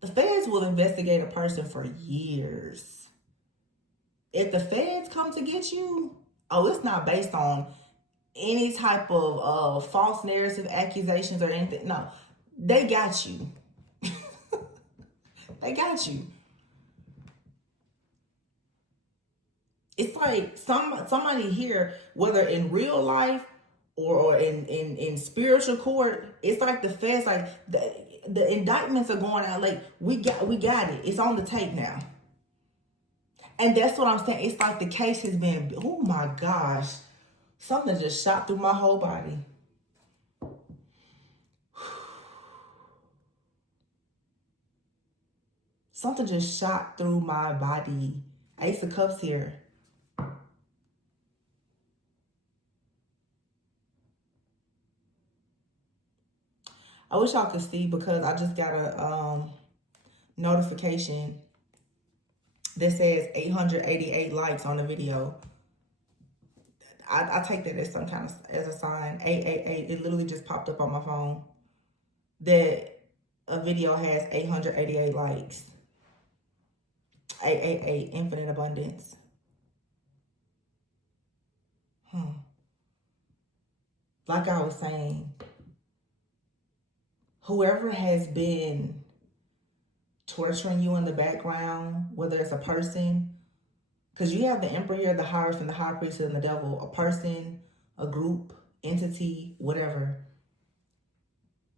The feds will investigate a person for years. If the feds come to get you, it's not based on any type of false narrative, accusations, or anything. No, they got you. They got you. It's like somebody here, whether in real life or in spiritual court, it's like the feds, like the indictments are going out. Like we got it. It's on the tape now. And that's what I'm saying. It's like the case has been, oh my gosh, something just shot through my whole body. Something just shot through my body. Ace of Cups here. I wish y'all could see, because I just got a notification that says 888 likes on the video. I take that as some kind of, as a sign. 888. It literally just popped up on my phone that a video has 888 likes. 888, infinite abundance. Like I was saying, whoever has been torturing you in the background, whether it's a person, because you have the Emperor here, the Hierophant, the High Priestess, and the Devil, a person, a group, entity, whatever.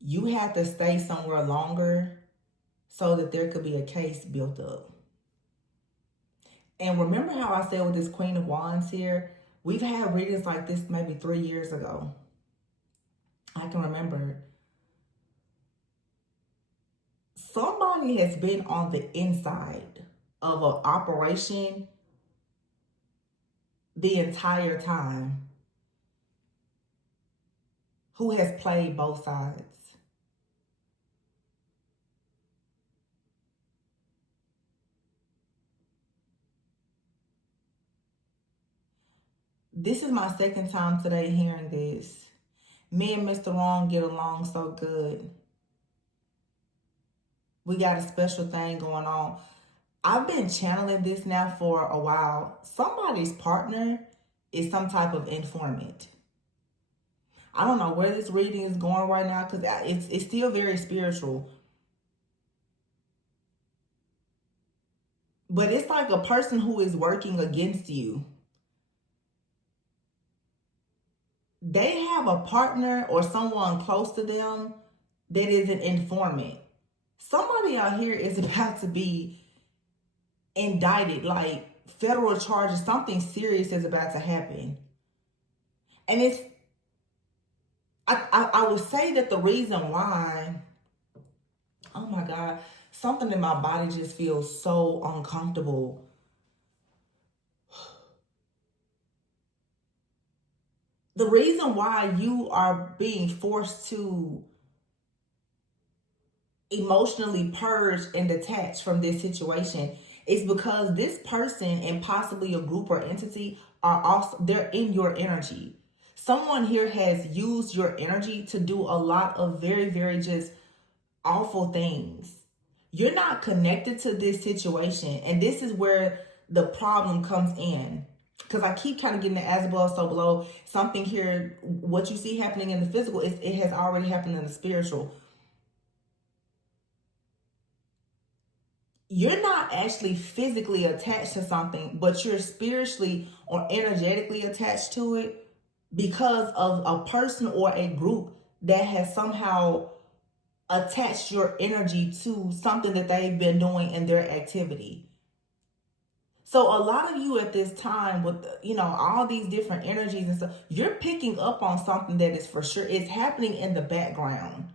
You have to stay somewhere longer so that there could be a case built up. And remember how I said with this Queen of Wands here, we've had readings like this maybe 3 years ago. I can remember. Somebody has been on the inside of an operation the entire time, who has played both sides. This is my second time today hearing this. Me and Mr. Wrong get along so good. We got a special thing going on. I've been channeling this now for a while. Somebody's partner is some type of informant. I don't know where this reading is going right now because it's still very spiritual. But it's like a person who is working against you. They have a partner or someone close to them that is an informant. Somebody out here is about to be indicted, like federal charges, something serious is about to happen. And I would say that the reason why, oh my God, something in my body just feels so uncomfortable. The reason why you are being forced to emotionally purge and detach from this situation is because this person and possibly a group or entity are also, they're in your energy. Someone here has used your energy to do a lot of very, very just awful things. You're not connected to this situation, and this is where the problem comes in. Because I keep kind of getting the as above, so below. Something here, what you see happening in the physical, it has already happened in the spiritual. You're not actually physically attached to something, but you're spiritually or energetically attached to it because of a person or a group that has somehow attached your energy to something that they've been doing in their activity. So a lot of you at this time with, all these different energies and stuff, you're picking up on something that is for sure, it's happening in the background.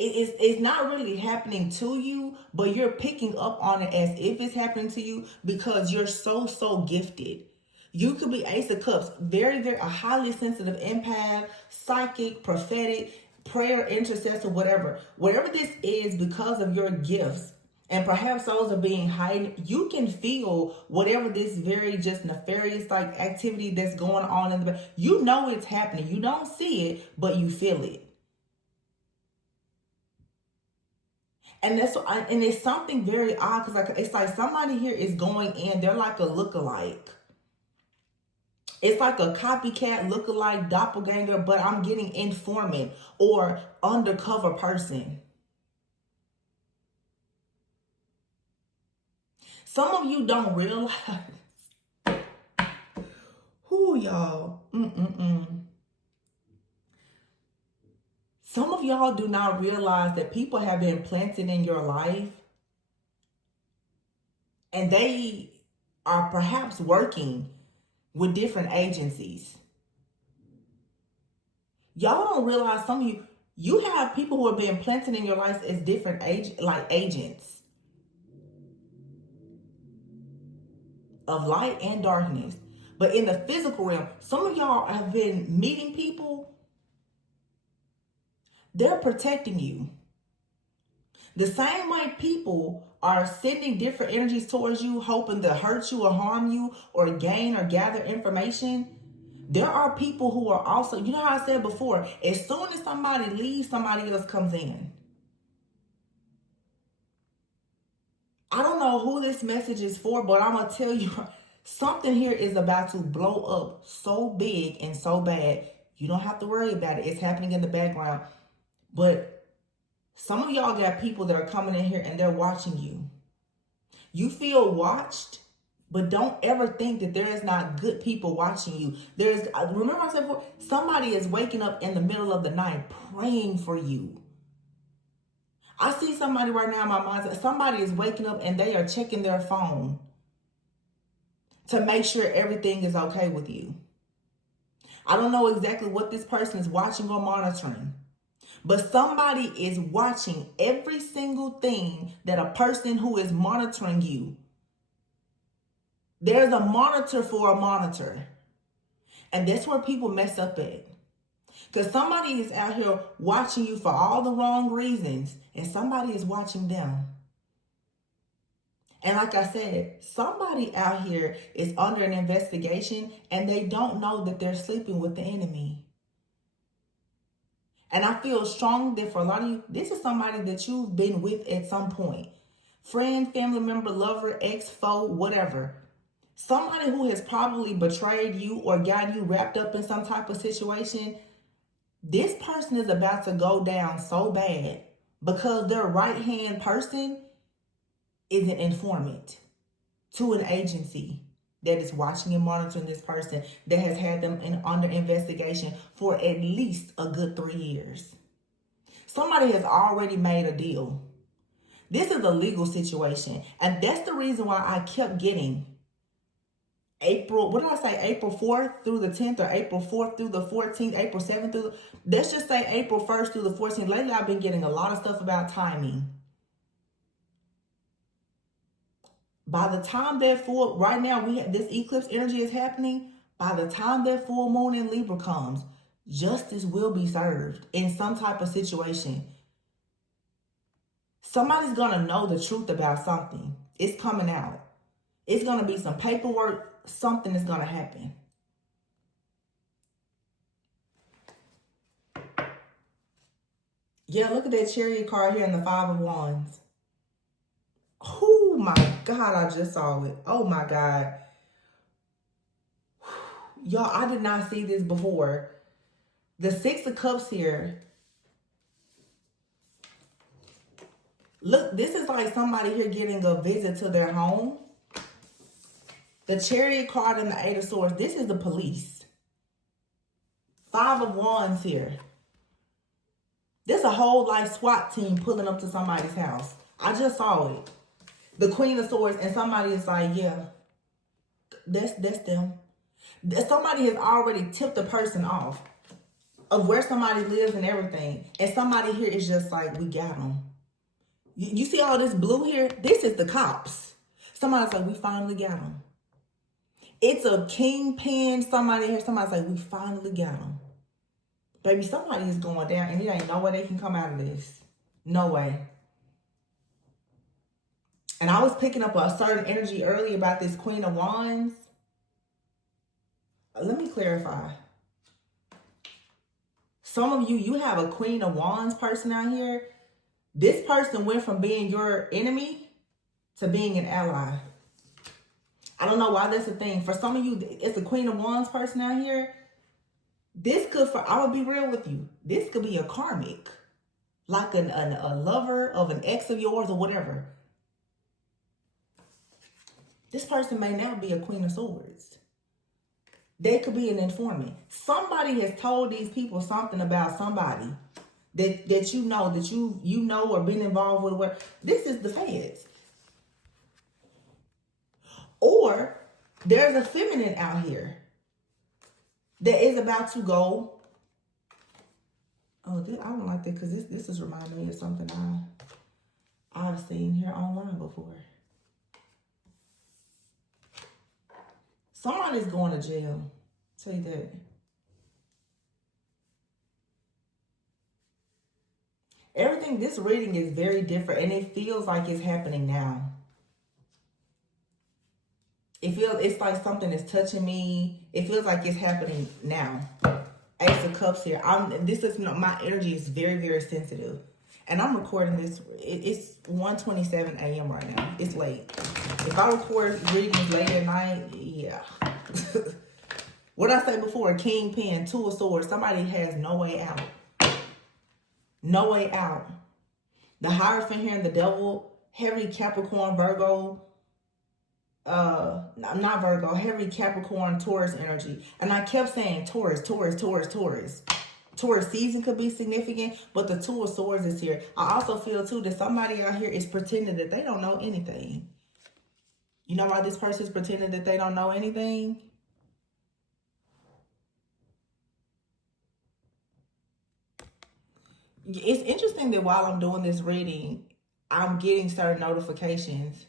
It's not really happening to you, but you're picking up on it as if it's happening to you because you're so gifted. You could be Ace of Cups, very, very, a highly sensitive empath, psychic, prophetic, prayer, intercessor, whatever. Whatever this is, because of your gifts, and perhaps those are being heightened, you can feel whatever this very just nefarious like activity that's going on in the back. You know it's happening. You don't see it, but you feel it. And and it's something very odd because it's like somebody here is going in. They're like a lookalike. It's like a copycat, lookalike, doppelganger, but I'm getting informant or undercover person. Some of you don't realize. Who y'all? Some of y'all do not realize that people have been planted in your life and they are perhaps working with different agencies. Y'all don't realize some of you have people who are being planted in your life as different agents of light and darkness. But in the physical realm, some of y'all have been meeting people. They're protecting you. The same way people are sending different energies towards you, hoping to hurt you or harm you or gain or gather information. There are people who are also, you know how I said before, as soon as somebody leaves, somebody else comes in. I don't know who this message is for, but I'm going to tell you, something here is about to blow up so big and so bad. You don't have to worry about it. It's happening in the background. But some of y'all got people that are coming in here and they're watching you. You feel watched, but don't ever think that there is not good people watching you. Remember I said before, somebody is waking up in the middle of the night praying for you. I see somebody right now in my mind, somebody is waking up and they are checking their phone to make sure everything is okay with you. I don't know exactly what this person is watching or monitoring, but somebody is watching every single thing that a person who is monitoring you. There's a monitor for a monitor. And that's where people mess up at. Because somebody is out here watching you for all the wrong reasons, and somebody is watching them. And like I said, somebody out here is under an investigation and they don't know that they're sleeping with the enemy. And I feel strong that for a lot of you, this is somebody that you've been with at some point. Friend, family member, lover, ex, foe, whatever. Somebody who has probably betrayed you or got you wrapped up in some type of situation. This person is about to go down so bad because their right-hand person is an informant to an agency that is watching and monitoring this person, that has had them under investigation for at least a good 3 years. Somebody has already made a deal. This is a legal situation. And that's the reason why I kept getting April 4th through the 10th, or April 4th through the 14th, April 7th through let's just say April 1st through the 14th. Lately, I've been getting a lot of stuff about timing. By the time that right now this eclipse energy is happening, by the time that full moon in Libra comes, justice will be served in some type of situation. Somebody's going to know the truth about something. It's coming out. It's going to be some paperwork. Something is going to happen. Yeah, look at that Chariot card here in the Five of Wands. Oh my God, I just saw it. Oh my God. Y'all, I did not see this before. The Six of Cups here. Look, this is like somebody here getting a visit to their home. The Chariot card and the Eight of Swords. This is the police. Five of Wands here. There's a whole like SWAT team pulling up to somebody's house. I just saw it. The Queen of Swords, and somebody is like, yeah, that's them. Somebody has already tipped the person off of where somebody lives and everything. And somebody here is just like, we got them. You see all this blue here? This is the cops. Somebody's like, we finally got them. It's a kingpin. Somebody here, somebody's like, we finally got them. Baby, somebody is going down, and it ain't no way they can come out of this. No way. And I was picking up a certain energy earlier about this Queen of Wands. Let me clarify. Some of you have a Queen of Wands person out here. This person went from being your enemy to being an ally. I don't know why that's a thing. For some of you, it's a Queen of Wands person out here. This could, I'm going to be real with you. This could be a karmic. Like a lover of an ex of yours or whatever. This person may now be a Queen of Swords. They could be an informant. Somebody has told these people something about somebody that you know or been involved with. Where this is the feds. Or there's a feminine out here that is about to go. Oh, I don't like that because this is reminding me of something I've seen here online before. Somebody's going to jail. Tell you that. Everything, this reading is very different, and it feels like it's happening now. It's like something is touching me. It feels like it's happening now. Ace of Cups here. My energy is very, very sensitive. And I'm recording this. It's 1:27 a.m. right now. It's late. If I record readings late at night, yeah. What I said before, Kingpin, Two of Swords. Somebody has no way out. No way out. The Hierophant here and the Devil, heavy Capricorn, Virgo. Not Virgo, heavy Capricorn, Taurus energy. And I kept saying Taurus. Taurus season could be significant, but the Two of Swords is here. I also feel too that somebody out here is pretending that they don't know anything. You know why this person is pretending that they don't know anything? It's interesting that while I'm doing this reading, I'm getting certain notifications.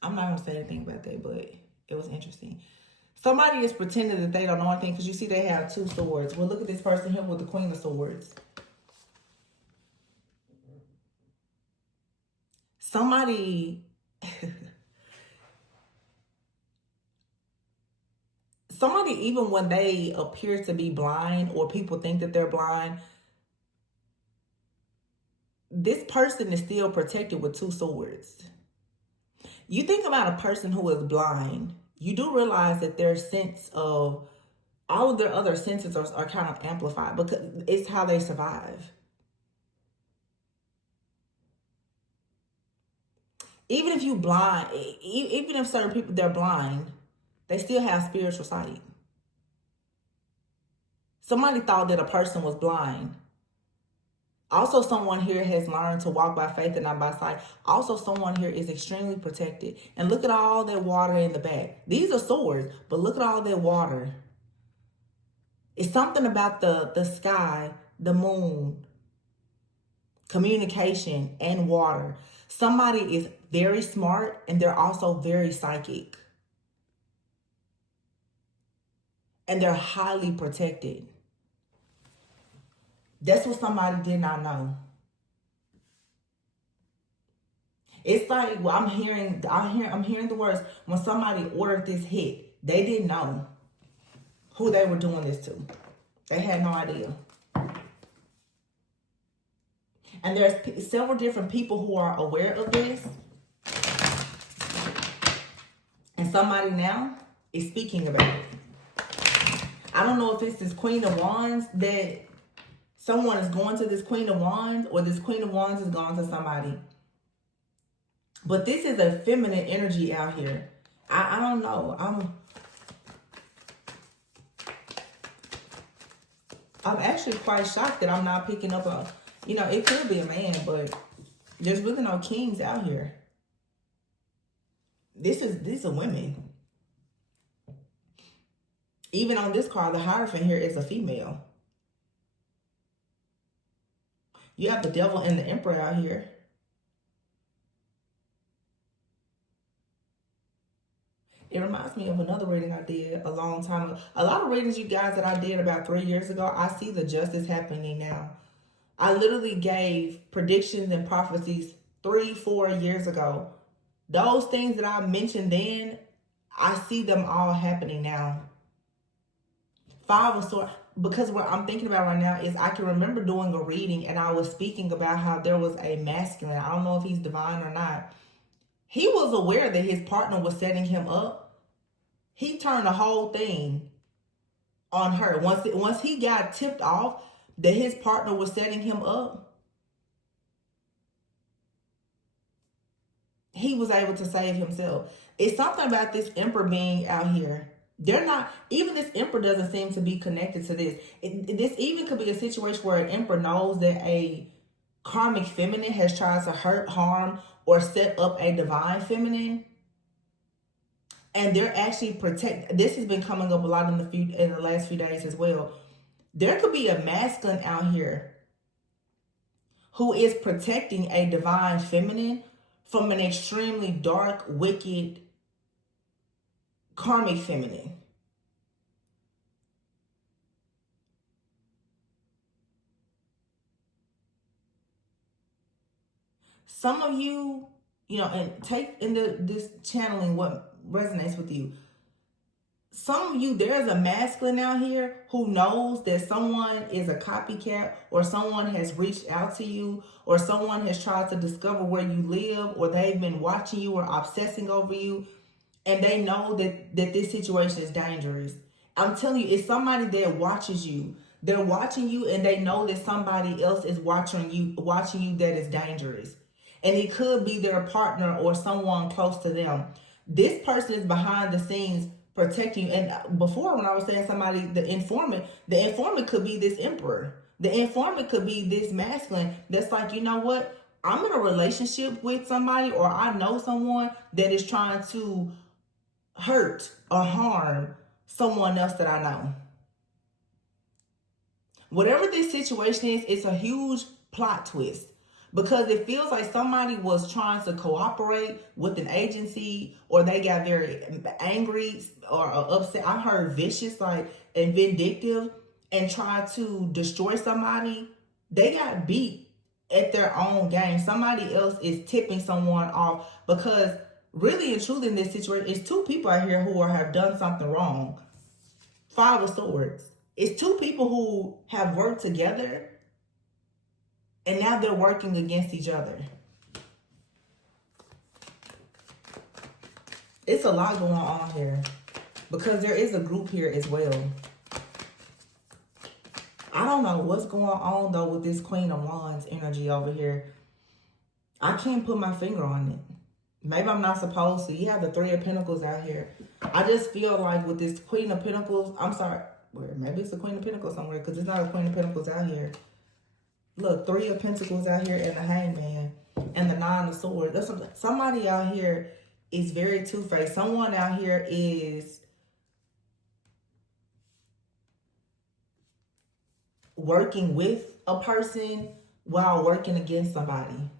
I'm not going to say anything about that, but it was interesting. Somebody is pretending that they don't know anything because you see they have two swords. Well, look at this person here with the Queen of Swords. Somebody somebody, even when they appear to be blind or people think that they're blind, this person is still protected with two swords. You think about a person who is blind, you do realize that their sense of all of their other senses are kind of amplified because it's how they survive. Even if you blind, even if certain people, they're blind, they still have spiritual sight. Somebody thought that a person was blind. Also, someone here has learned to walk by faith and not by sight. Also, someone here is extremely protected. And look at all that water in the back. These are swords, but look at all that water. It's something about the sky, the moon, communication, and water. Somebody is very smart and they're also very psychic. And they're highly protected. That's what somebody did not know. It's like, well, I'm hearing the words, when somebody ordered this hit, they didn't know who they were doing this to. They had no idea. And there's several different people who are aware of this. And somebody now is speaking about it. I don't know if it's this Queen of Wands that someone is going to this Queen of Wands, or this Queen of Wands is going to somebody. But this is a feminine energy out here. I don't know. I'm actually quite shocked that I'm not picking up a, it could be a man, but there's really no kings out here. These are women. Even on this card, the Hierophant here is a female. You have the Devil and the Emperor out here. It reminds me of another reading I did a long time ago. A lot of readings, you guys, that I did about 3 years ago, I see the justice happening now. I literally gave predictions and prophecies 3-4 years ago. Those things that I mentioned then, I see them all happening now. Five of Swords, because what I'm thinking about right now is I can remember doing a reading and I was speaking about how there was a masculine. I don't know if he's divine or not. He was aware that his partner was setting him up. He turned the whole thing on her. Once he got tipped off that his partner was setting him up, he was able to save himself. It's something about this Emperor being out here. They're not, even this Emperor doesn't seem to be connected to this. This even could be a situation where an Emperor knows that a karmic feminine has tried to hurt, harm, or set up a divine feminine. And they're actually this has been coming up a lot in the last few days as well. There could be a masculine out here who is protecting a divine feminine from an extremely dark, wicked, karmic feminine. Some of you, and take into this channeling what resonates with you. Some of you, there's a masculine out here who knows that someone is a copycat, or someone has reached out to you, or someone has tried to discover where you live, or they've been watching you or obsessing over you, and they know that this situation is dangerous. I'm telling you, it's somebody that watches you. They're watching you and they know that somebody else is watching you that is dangerous. And it could be their partner or someone close to them. This person is behind the scenes protecting you. And before, when I was saying somebody, the informant could be this Emperor. The informant could be this masculine that's like, you know what? I'm in a relationship with somebody, or I know someone that is trying to hurt or harm someone else that I know. Whatever this situation is, it's a huge plot twist, because it feels like somebody was trying to cooperate with an agency, or they got very angry or upset. I heard vicious, and vindictive, and tried to destroy somebody. They got beat at their own game. Somebody else is tipping someone off, because really and truly in this situation, it's two people out here who have done something wrong. Five of Swords. It's two people who have worked together and now they're working against each other. It's a lot going on here because there is a group here as well. I don't know what's going on though with this Queen of Wands energy over here. I can't put my finger on it. Maybe I'm not supposed to. You have the Three of Pentacles out here. I just feel like with this Queen of Pentacles, I'm sorry, maybe it's the Queen of Pentacles somewhere because it's not a Queen of Pentacles out here. Look, Three of Pentacles out here and the Hangman and the Nine of Swords. That's somebody out here is very two-faced. Someone out here is working with a person while working against somebody.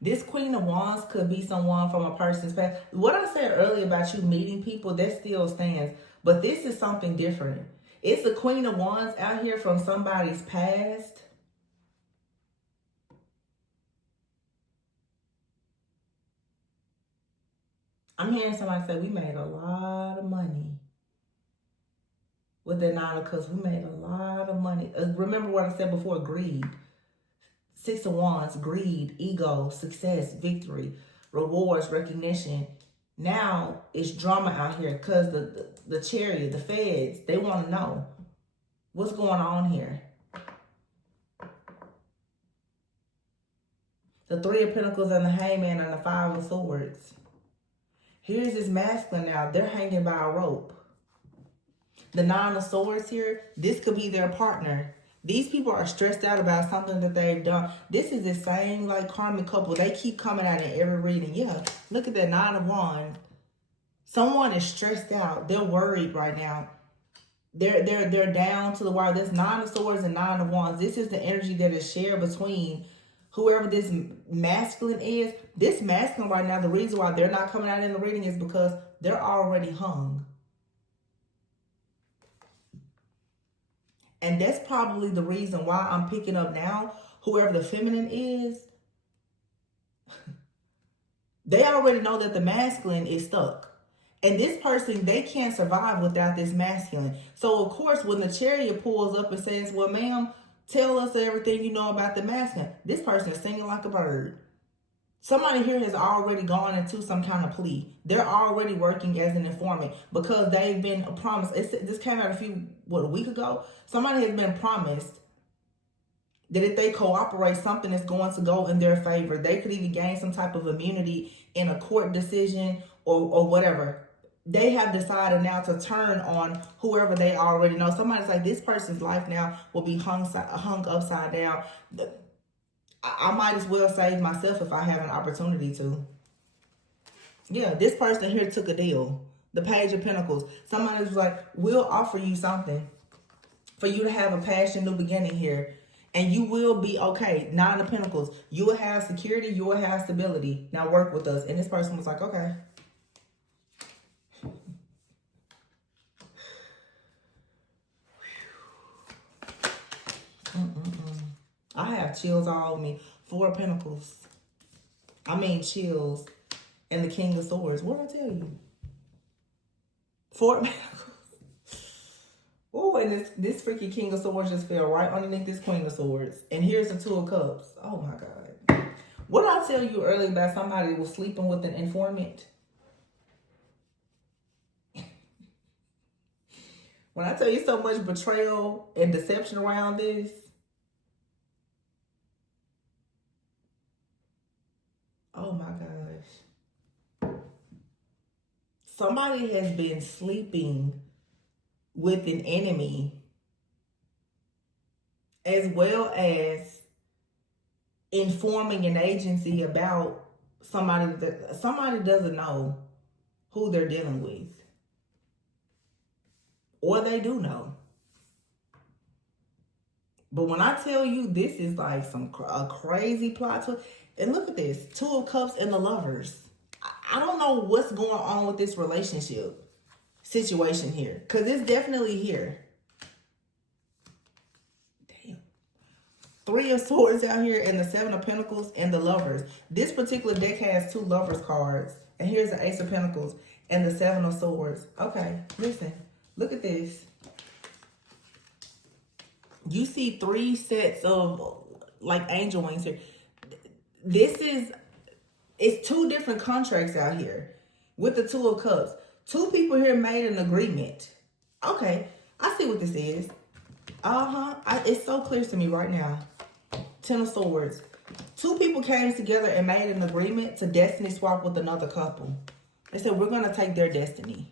This Queen of Wands could be someone from a person's past. What I said earlier about you meeting people, that still stands. But this is something different. It's the Queen of Wands out here from somebody's past. I'm hearing somebody say, we made a lot of money with the Nine of Cups. We made a lot of money. Remember what I said before, greed. Six of Wands, greed, ego, success, victory, rewards, recognition. Now it's drama out here because the Chariot, the feds, they want to know what's going on here. The Three of Pentacles and the Hangman and the Five of Swords. Here's this masculine now. They're hanging by a rope. The Nine of Swords here, this could be their partner. These people are stressed out about something that they've done. This is the same like karmic couple. They keep coming out in every reading. Yeah, look at that Nine of Wands. Someone is stressed out. They're worried right now. They're down to the wire. This Nine of Swords and Nine of Wands. This is the energy that is shared between whoever this masculine is. This masculine right now, the reason why they're not coming out in the reading is because they're already hung. And that's probably the reason why I'm picking up now, whoever the feminine is, they already know that the masculine is stuck. And this person, they can't survive without this masculine. So, of course, when the Chariot pulls up and says, well, ma'am, tell us everything you know about the masculine. This person is singing like a bird. Somebody here has already gone into some kind of plea. They're already working as an informant because they've been promised. This came out a week ago? Somebody has been promised that if they cooperate, something is going to go in their favor. They could even gain some type of immunity in a court decision or whatever. They have decided now to turn on whoever they already know. Somebody's like, this person's life now will be hung upside down. I might as well save myself if I have an opportunity to. Yeah, this person here took a deal. The Page of Pentacles. Somebody was like, we'll offer you something for you to have a passion, new beginning here. And you will be okay. Nine of Pentacles. You will have security. You will have stability. Now work with us. And this person was like, okay. I have chills all over me. Four of Pentacles. I mean chills. And the King of Swords. What did I tell you? Four of Pentacles. Oh, and this freaky King of Swords just fell right underneath this Queen of Swords. And here's the Two of Cups. Oh my God. What did I tell you earlier about somebody was sleeping with an informant? When I tell you so much betrayal and deception around this, oh my gosh. Somebody has been sleeping with an enemy as well as informing an agency about somebody that somebody doesn't know who they're dealing with. Or they do know. But when I tell you this is like a crazy plot twist, and look at this, Two of Cups and the Lovers. I don't know what's going on with this relationship situation here, because it's definitely here. Damn. Three of Swords out here and the Seven of Pentacles and the Lovers. This particular deck has two Lovers cards, and here's the Ace of Pentacles. and the Seven of Swords. Okay, listen. Look at this. You see 3 sets of like angel wings here. It's 2 different contracts out here with the Two of Cups. 2 people here made an agreement. Okay, I see what this is. It's so clear to me right now. 10 of Swords. 2 people came together and made an agreement to destiny swap with another couple. They said, we're going to take their destiny.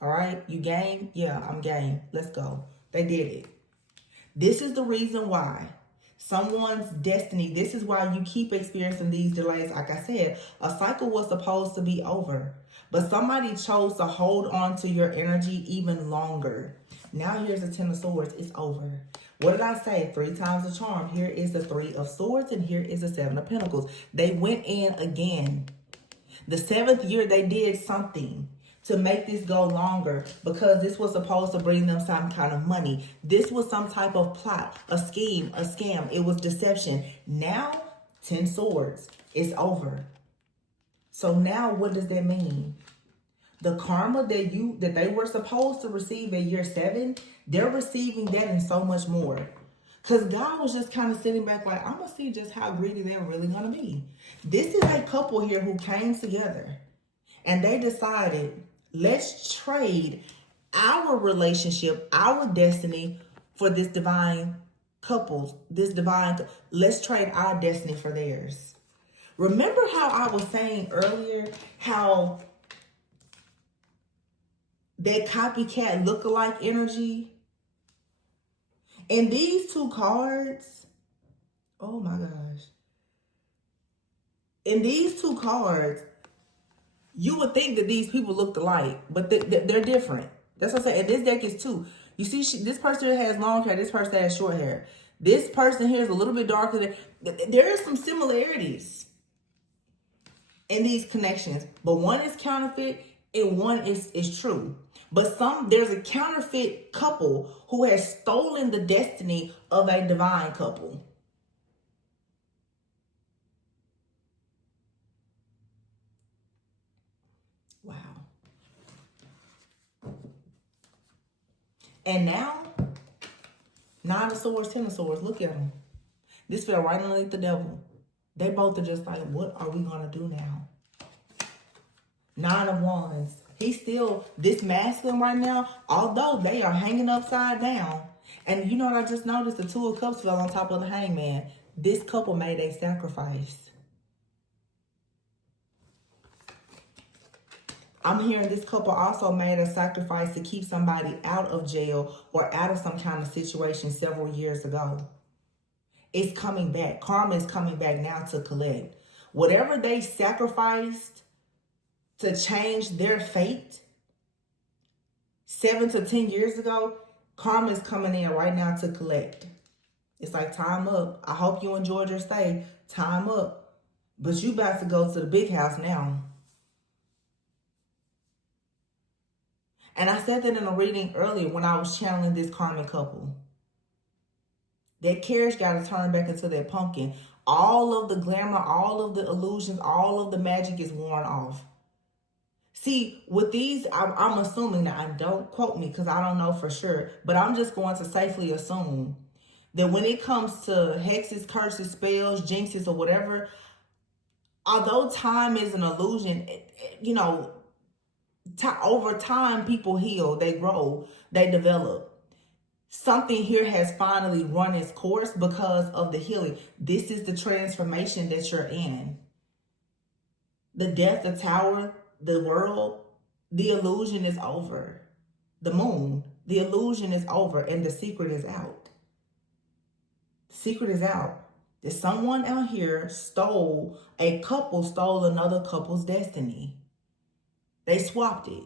All right? You game? Yeah, I'm game. Let's go. They did it. This is the reason why someone's destiny, this is why you keep experiencing these delays. Like I said, a cycle was supposed to be over, but somebody chose to hold on to your energy even longer. Now here's the 10 of Swords. It's over. What did I say? 3 times the charm. Here is the 3 of Swords, and here is the 7 of Pentacles. They went in again. The 7th year, they did something to make this go longer, because this was supposed to bring them some kind of money. This was some type of plot, a scheme, a scam. It was deception. Now, 10 Swords. It's over. So now what does that mean? The karma that they were supposed to receive at year 7, they're receiving that and so much more. Because God was just kind of sitting back like, I'm going to see just how greedy they're really going to be. This is a couple here who came together and they decided, let's trade our relationship, our destiny for this divine couple, let's trade our destiny for theirs. Remember how I was saying earlier how that copycat lookalike energy? And these 2 cards, oh my gosh. In these 2 cards, you would think that these people looked alike, but they're different. That's what I'm saying. And this deck is 2. You see, this person has long hair. This person has short hair. This person here is a little bit darker than. There are some similarities in these connections, but one is counterfeit and one is true. But there's a counterfeit couple who has stolen the destiny of a divine couple. Wow. And now, 9 of Swords, 10 of Swords. Look at them. This fell right underneath the devil. They both are just like, what are we going to do now? 9 of Wands. He's still this masculine right now, although they are hanging upside down. And you know what I just noticed? The 2 of Cups fell on top of the Hangman. This couple made a sacrifice. I'm hearing this couple also made a sacrifice to keep somebody out of jail or out of some kind of situation several years ago. It's coming back. Karma is coming back now to collect. Whatever they sacrificed to change their fate 7 to 10 years ago, karma is coming in right now to collect. It's like, time up. I hope you enjoyed your stay. Time up. But you about to go to the big house now. And I said that in a reading earlier when I was channeling this karmic couple. That carriage got to turn back into that pumpkin. All of the glamour, all of the illusions, all of the magic is worn off. See, with these, I'm assuming, now don't quote me because I don't know for sure, but I'm just going to safely assume that when it comes to hexes, curses, spells, jinxes, or whatever, although time is an illusion, over time people heal, they grow, they develop. Something here has finally run its course because of the healing. This is the transformation that you're in. The death, the tower, the world, the illusion is over. The moon, the illusion is over, and the secret is out. The secret is out. That someone out here a couple stole another couple's destiny. They swapped it.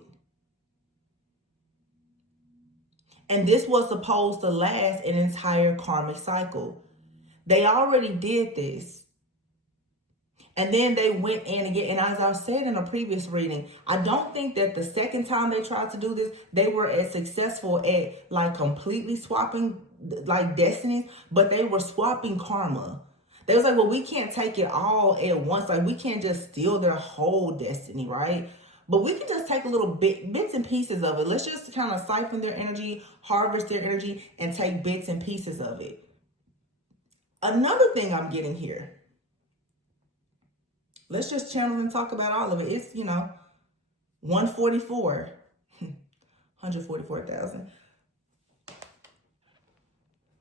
And this was supposed to last an entire karmic cycle. They already did this. And then they went in again. And as I said in a previous reading, I don't think that the second time they tried to do this, they were as successful at like completely swapping like destinies, but they were swapping karma. They was like, well, we can't take it all at once. Like, we can't just steal their whole destiny, right? But we can just take a little bits and pieces of it. Let's just kind of siphon their energy, harvest their energy, and take bits and pieces of it. Another thing I'm getting here. Let's just channel and talk about all of it. It's, 144. 144,000.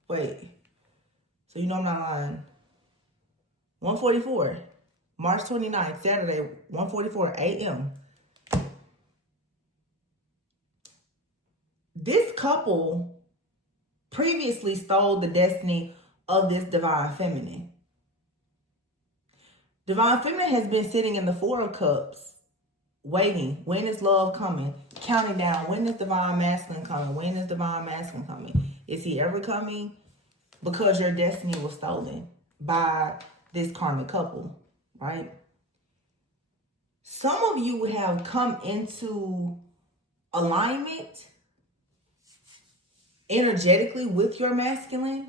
Wait. So I'm not lying. 144. March 29th, Saturday, 1:44 a.m. This couple previously stole the destiny of this divine feminine. Divine feminine has been sitting in the Four of Cups, waiting. When is love coming? Counting down. When is divine masculine coming? When is divine masculine coming? Is he ever coming? Because your destiny was stolen by this karmic couple, right? Some of you have come into alignment energetically with your masculine,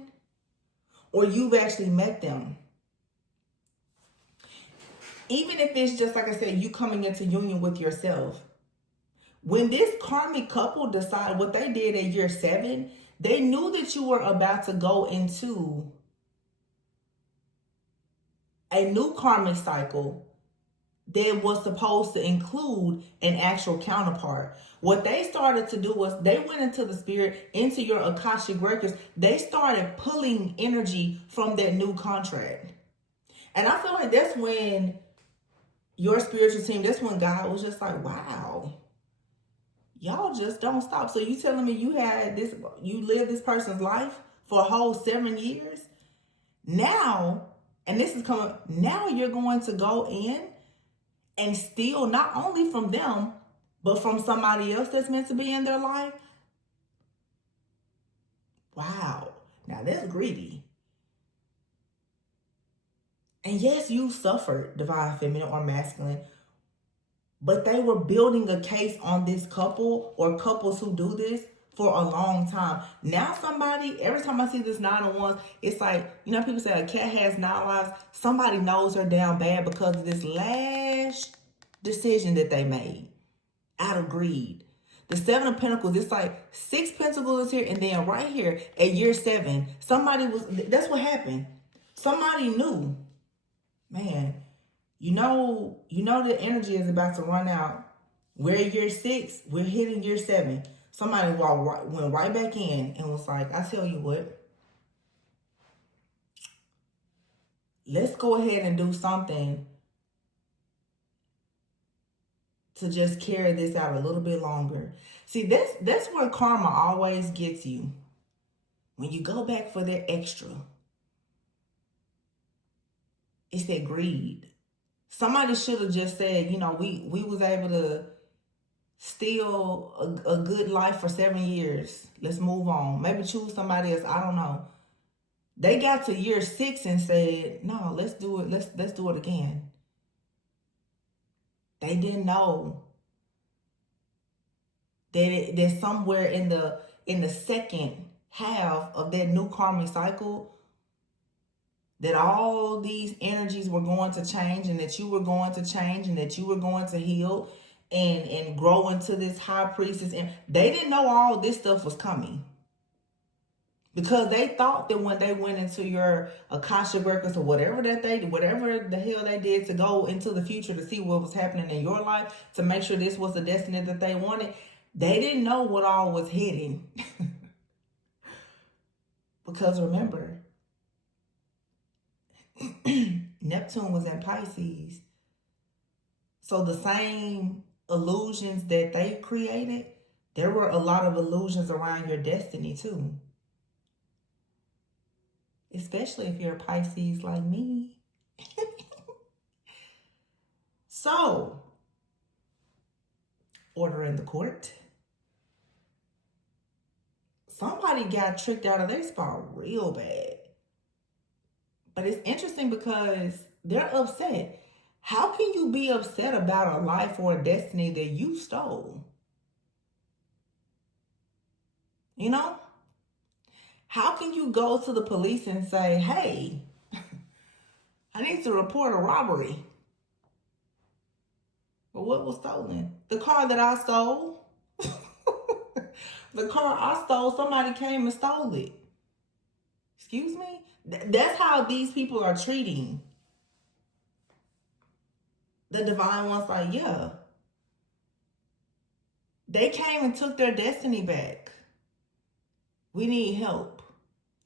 or you've actually met them. Even if it's just, like I said, you coming into union with yourself. When this karmic couple decided what they did at year 7, they knew that you were about to go into a new karmic cycle that was supposed to include an actual counterpart. What they started to do was they went into the spirit, into your Akashic records. They started pulling energy from that new contract. And I feel like that's when your spiritual team, that's when God was just like, wow, y'all just don't stop. So you telling me you lived this person's life for a whole 7 years? Now, and this is coming, now you're going to go in and steal not only from them, but from somebody else that's meant to be in their life? Wow. Now that's greedy. And yes, you suffered, divine feminine or masculine, but they were building a case on this couple or couples who do this for a long time. Now somebody, every time I see this 9 of Wands, it's like, people say a cat has 9 lives. Somebody knows her down bad because of this last decision that they made out of greed. The 7 of Pentacles, it's like 6 Pentacles here, and then right here at year 7, that's what happened. Somebody knew, man, the energy is about to run out. We're at year 6, we're hitting year 7. Somebody went right back in and was like, I tell you what, let's go ahead and do something to just carry this out a little bit longer. See, that's where karma always gets you. When you go back for that extra, it's that greed. Somebody should have just said, we was able to steal a good life for 7 years. Let's move on. Maybe choose somebody else. I don't know. They got to year 6 and said, no, let's do it. Let's do it again. They didn't know that somewhere in the second half of that new karmic cycle, that all these energies were going to change, and that you were going to change, and that you were going to heal and grow into this high priestess. And they didn't know all this stuff was coming, because they thought that when they went into your Akashic records or whatever the hell they did to go into the future to see what was happening in your life, to make sure this was the destiny that they wanted, they didn't know what all was hidden. Because remember, Neptune was in Pisces. So the same illusions that they created, there were a lot of illusions around your destiny too. Especially if you're a Pisces like me. So, order in the court. Somebody got tricked out of their spot real bad. But it's interesting because they're upset. How can you be upset about a life or a destiny that you stole? How can you go to the police and say, hey, I need to report a robbery? What was stolen? The car that I stole. The car I stole, somebody came and stole it. Excuse me? That's how these people are treating the divine ones. Like, yeah, they came and took their destiny back. We need help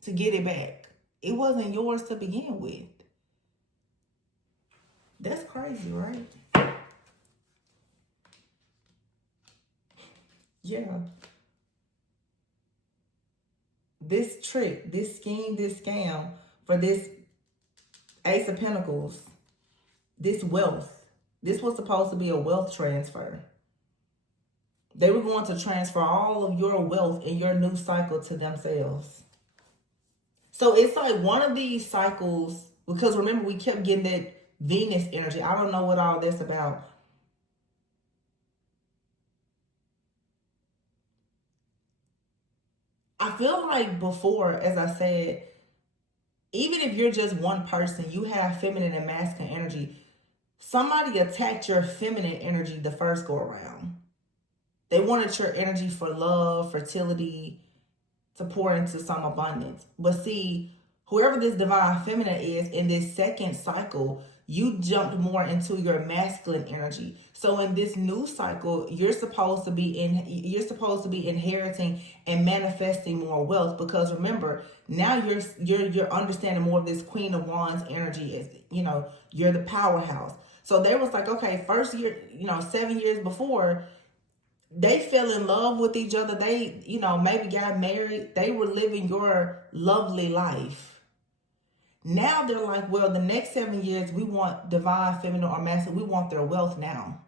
to get it back. It wasn't yours to begin with. That's crazy, right? Yeah. This trick, this scheme, this scam for this Ace of Pentacles, this wealth, this was supposed to be a wealth transfer. They were going to transfer all of your wealth in your new cycle to themselves. So it's like one of these cycles, because remember we kept getting that Venus energy. I don't know what all this about. I feel like before, as I said, even if you're just one person, you have feminine and masculine energy. Somebody attacked your feminine energy the first go around. They wanted your energy for love, fertility, to pour into some abundance. But see, whoever this divine feminine is in this second cycle, you jumped more into your masculine energy. So in this new cycle, you're supposed to be inheriting and manifesting more wealth, because remember, now you're understanding more of this Queen of Wands energy. Is, you're the powerhouse. So they was like, okay, first year, 7 years before, they fell in love with each other. They, maybe got married. They were living your lovely life. Now they're like, well, the next 7 years, we want divine, feminine, or masculine. We want their wealth now.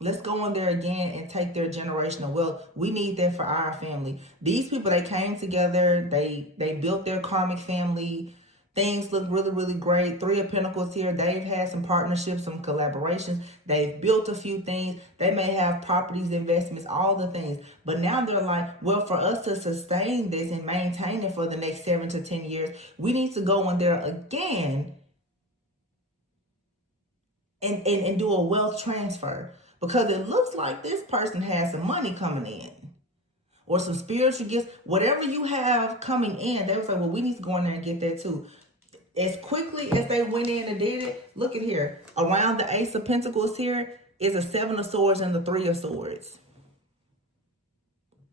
Let's go in there again and take their generational wealth. We need that for our family. These people, they came together. They built their karmic family. Things look really, really great. Three of Pentacles here. They've had some partnerships, some collaborations. They've built a few things. They may have properties, investments, all the things. But now they're like, well, for us to sustain this and maintain it for the next 7 to 10 years, we need to go in there again and do a wealth transfer. Because it looks like this person has some money coming in. Or some spiritual gifts. Whatever you have coming in, they was like, well, we need to go in there and get that too. As quickly as they went in and did it, look at here. Around the Ace of Pentacles here is a 7 of Swords and the 3 of Swords.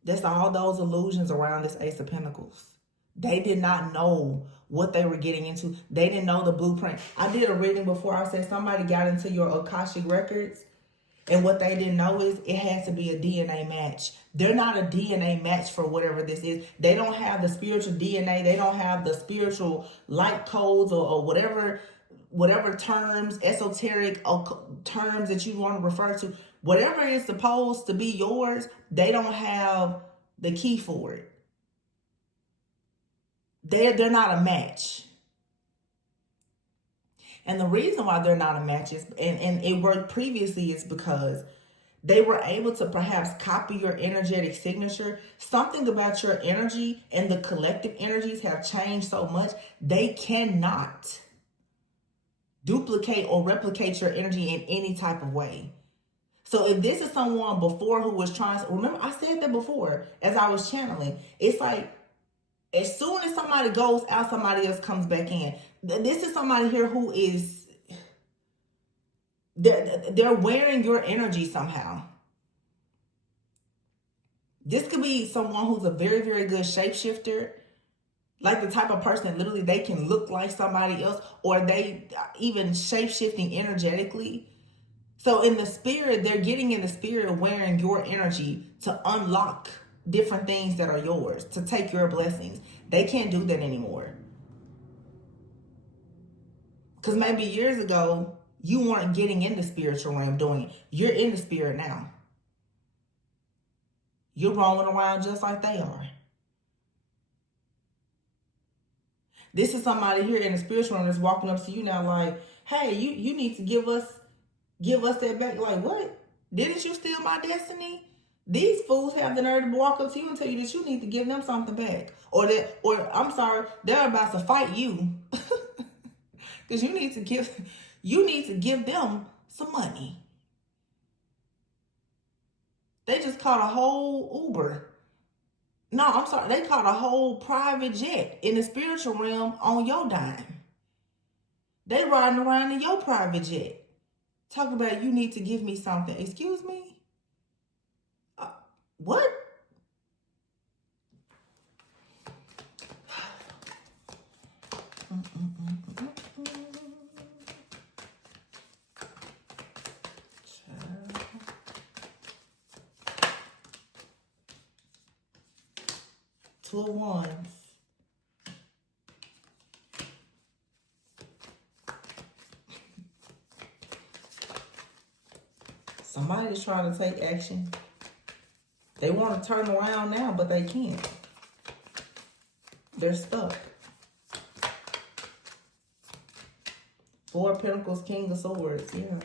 That's all those illusions around this Ace of Pentacles. They did not know what they were getting into. They didn't know the blueprint. I did a reading before. I said somebody got into your Akashic records, and what they didn't know is it has to be a DNA match. They're not a DNA match for whatever this is. They don't have the spiritual DNA. They don't have the spiritual light codes or whatever terms, esoteric terms that you want to refer to. Whatever is supposed to be yours, they don't have the key for it. They're not a match. And the reason why they're not a match is, and it worked previously, is because they were able to perhaps copy your energetic signature. Something about your energy and the collective energies have changed so much, they cannot duplicate or replicate your energy in any type of way. So if this is someone before who was trying to, remember I said that before as I was channeling, it's like as soon as somebody goes out, somebody else comes back in. This is somebody here who is, they're wearing your energy somehow. This could be someone who's a very, very good shapeshifter. Like the type of person that literally they can look like somebody else, or they even shapeshifting energetically. So in the spirit, they're getting in the spirit of wearing your energy to unlock different things that are yours, to take your blessings. They can't do that anymore. Because maybe years ago, you weren't getting in the spiritual realm doing it. You're in the spirit now. You're rolling around just like they are. This is somebody here in the spiritual realm that's walking up to you now like, hey, you need to give us that back. Like, what? Didn't you steal my destiny? These fools have the nerve to walk up to you and tell you that you need to give them something back. Or I'm sorry, they're about to fight you. Because you need to give them some money. They just caught a whole Uber. No, I'm sorry. They caught a whole private jet in the spiritual realm on your dime. They riding around in your private jet. Talk about you need to give me something. Excuse me? What? Two of Wands. Somebody's trying to take action. They want to turn around now, but they can't. They're stuck. Four of Pentacles, King of Swords. Yeah.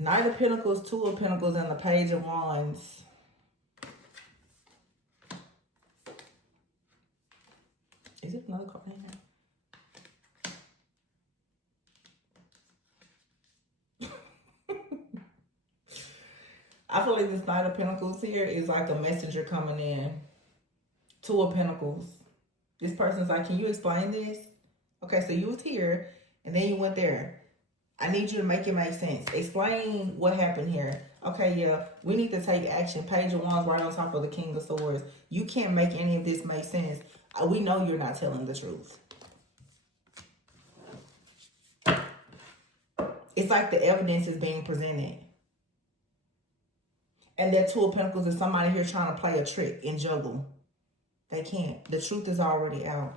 Knight of Pentacles, Two of Pentacles, and the Page of Wands. Is it another card in here? I feel like this Knight of Pentacles here is like a messenger coming in. Two of Pentacles. This person's like, can you explain this? Okay, so you was here, and then you went there. I need you to make it make sense. Explain what happened here. Okay, yeah, we need to take action. Page of Wands right on top of the King of Swords. You can't make any of this make sense. We know you're not telling the truth. It's like the evidence is being presented. And that Two of Pentacles is somebody here trying to play a trick and juggle. They can't. The truth is already out.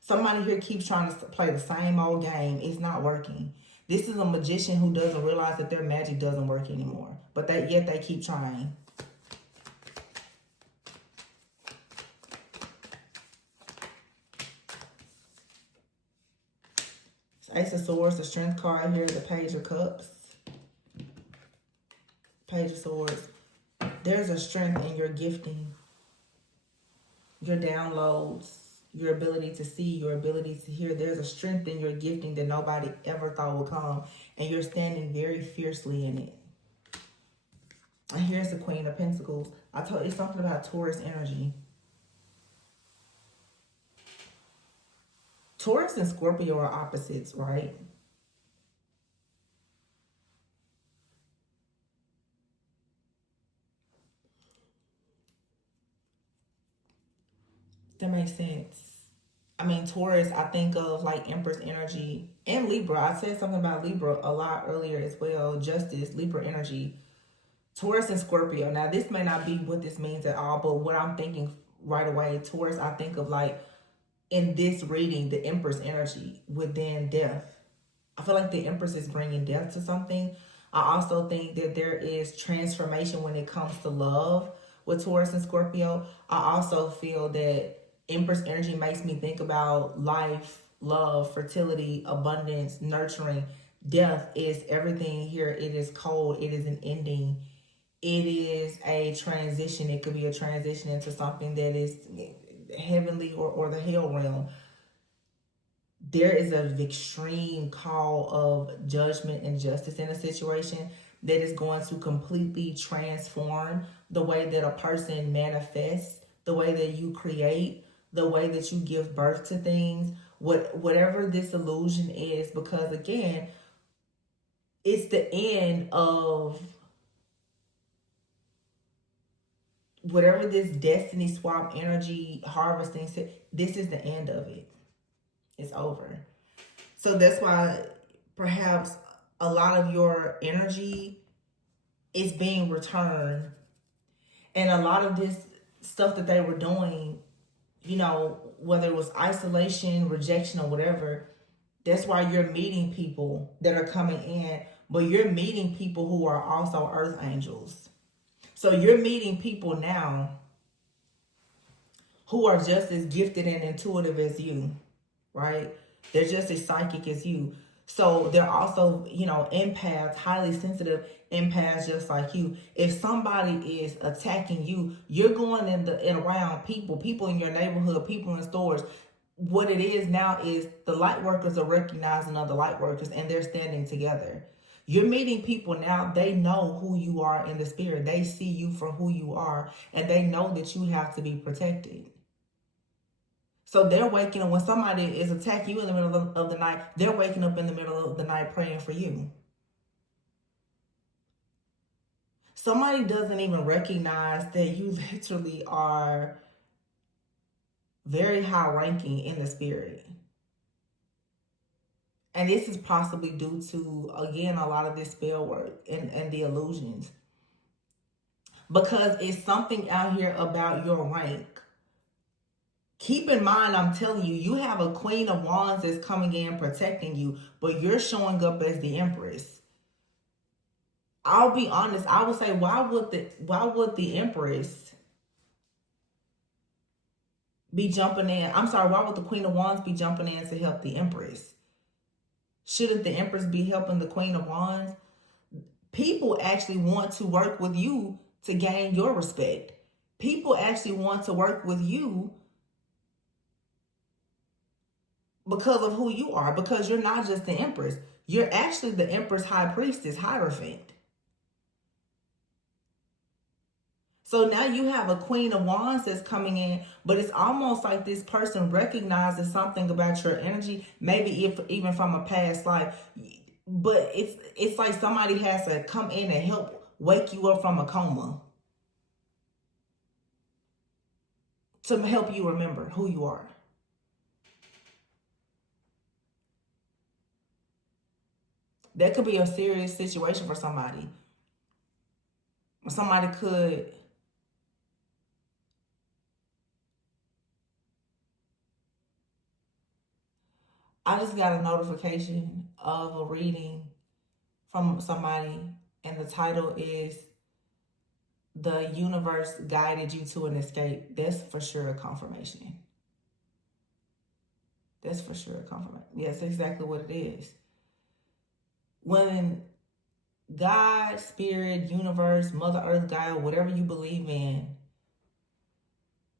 Somebody here keeps trying to play the same old game. It's not working. This is a magician who doesn't realize that their magic doesn't work anymore. But yet they keep trying. Ace of Swords, the Strength card here, the Page of Cups. Page of Swords. There's a strength in your gifting. Your downloads, your ability to see, your ability to hear. There's a strength in your gifting that nobody ever thought would come. And you're standing very fiercely in it. And here's the Queen of Pentacles. I told you something about Taurus energy. Taurus and Scorpio are opposites, right? That makes sense. I mean, Taurus, I think of like Empress energy and Libra. I said something about Libra a lot earlier as well. Justice, Libra energy. Taurus and Scorpio. Now, this may not be what this means at all, but what I'm thinking right away, Taurus, I think of like in this reading, the Empress energy within death. I feel like the Empress is bringing death to something. I also think that there is transformation when it comes to love with Taurus and Scorpio. I also feel that Empress energy makes me think about life, love, fertility, abundance, nurturing. Death is everything here. It is cold. It is an ending. It is a transition. It could be a transition into something that is heavenly or the hell realm. There is an extreme call of judgment and justice in a situation that is going to completely transform the way that a person manifests, the way that you create, the way that you give birth to things, whatever this illusion is, because again, it's the end of whatever this destiny swap energy harvesting, this is the end of it. It's over. So that's why perhaps a lot of your energy is being returned. And a lot of this stuff that they were doing, you know, whether it was isolation, rejection, or whatever, that's why you're meeting people that are coming in, but you're meeting people who are also earth angels. So you're meeting people now who are just as gifted and intuitive as you, right? They're just as psychic as you. So they're also, empaths, highly sensitive empaths just like you. If somebody is attacking you, you're going in around people in your neighborhood, people in stores. What it is now is the light workers are recognizing other light workers and they're standing together. You're meeting people now, they know who you are in the spirit. They see you for who you are and they know that you have to be protected. So they're waking up when somebody is attacking you in the middle of the night. They're waking up in the middle of the night praying for you. Somebody doesn't even recognize that you literally are very high ranking in the spirit. And this is possibly due to, again, a lot of this spell work and the illusions. Because it's something out here about your rank. Keep in mind, I'm telling you, you have a Queen of Wands that's coming in protecting you, but you're showing up as the Empress. I'll be honest, I would say, why would the Empress be jumping in? I'm sorry, why would the Queen of Wands be jumping in to help the Empress? Shouldn't the Empress be helping the Queen of Wands? People actually want to work with you to gain your respect. People actually want to work with you because of who you are, because you're not just the Empress. You're actually the Empress High Priestess, Hierophant. So now you have a Queen of Wands that's coming in, but it's almost like this person recognizes something about your energy, maybe if even from a past life. But it's like somebody has to come in and help wake you up from a coma to help you remember who you are. That could be a serious situation for somebody. Somebody could I just got a notification of a reading from somebody, and the title is "The Universe Guided You to an Escape." That's for sure a confirmation. That's for sure a confirmation. Yes, exactly what it is. When God, Spirit, Universe, Mother Earth, Gaia, whatever you believe in,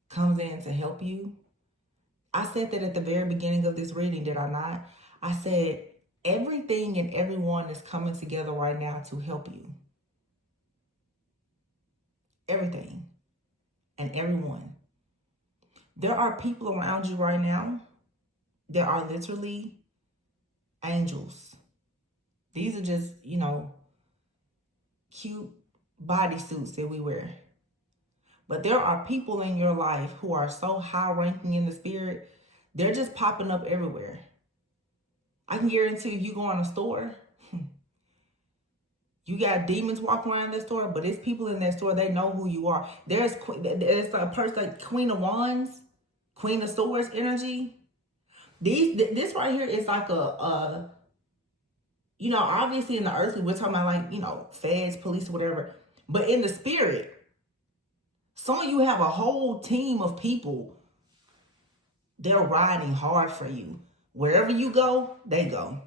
comes in to help you. I said that at the very beginning of this reading, did I not? I said everything and everyone is coming together right now to help you. Everything and everyone. There are people around you right now. There are literally angels. These are just, cute bodysuits that we wear. But there are people in your life who are so high ranking in the spirit, they're just popping up everywhere. I can guarantee if you go in a store, you got demons walking around that store, but it's people in that store, they know who you are. There's a person like Queen of Wands, Queen of Swords energy. This right here is like obviously in the earthly, we're talking about like, feds, police, whatever. But in the spirit, some of you have a whole team of people. They're riding hard for you. Wherever you go, they go.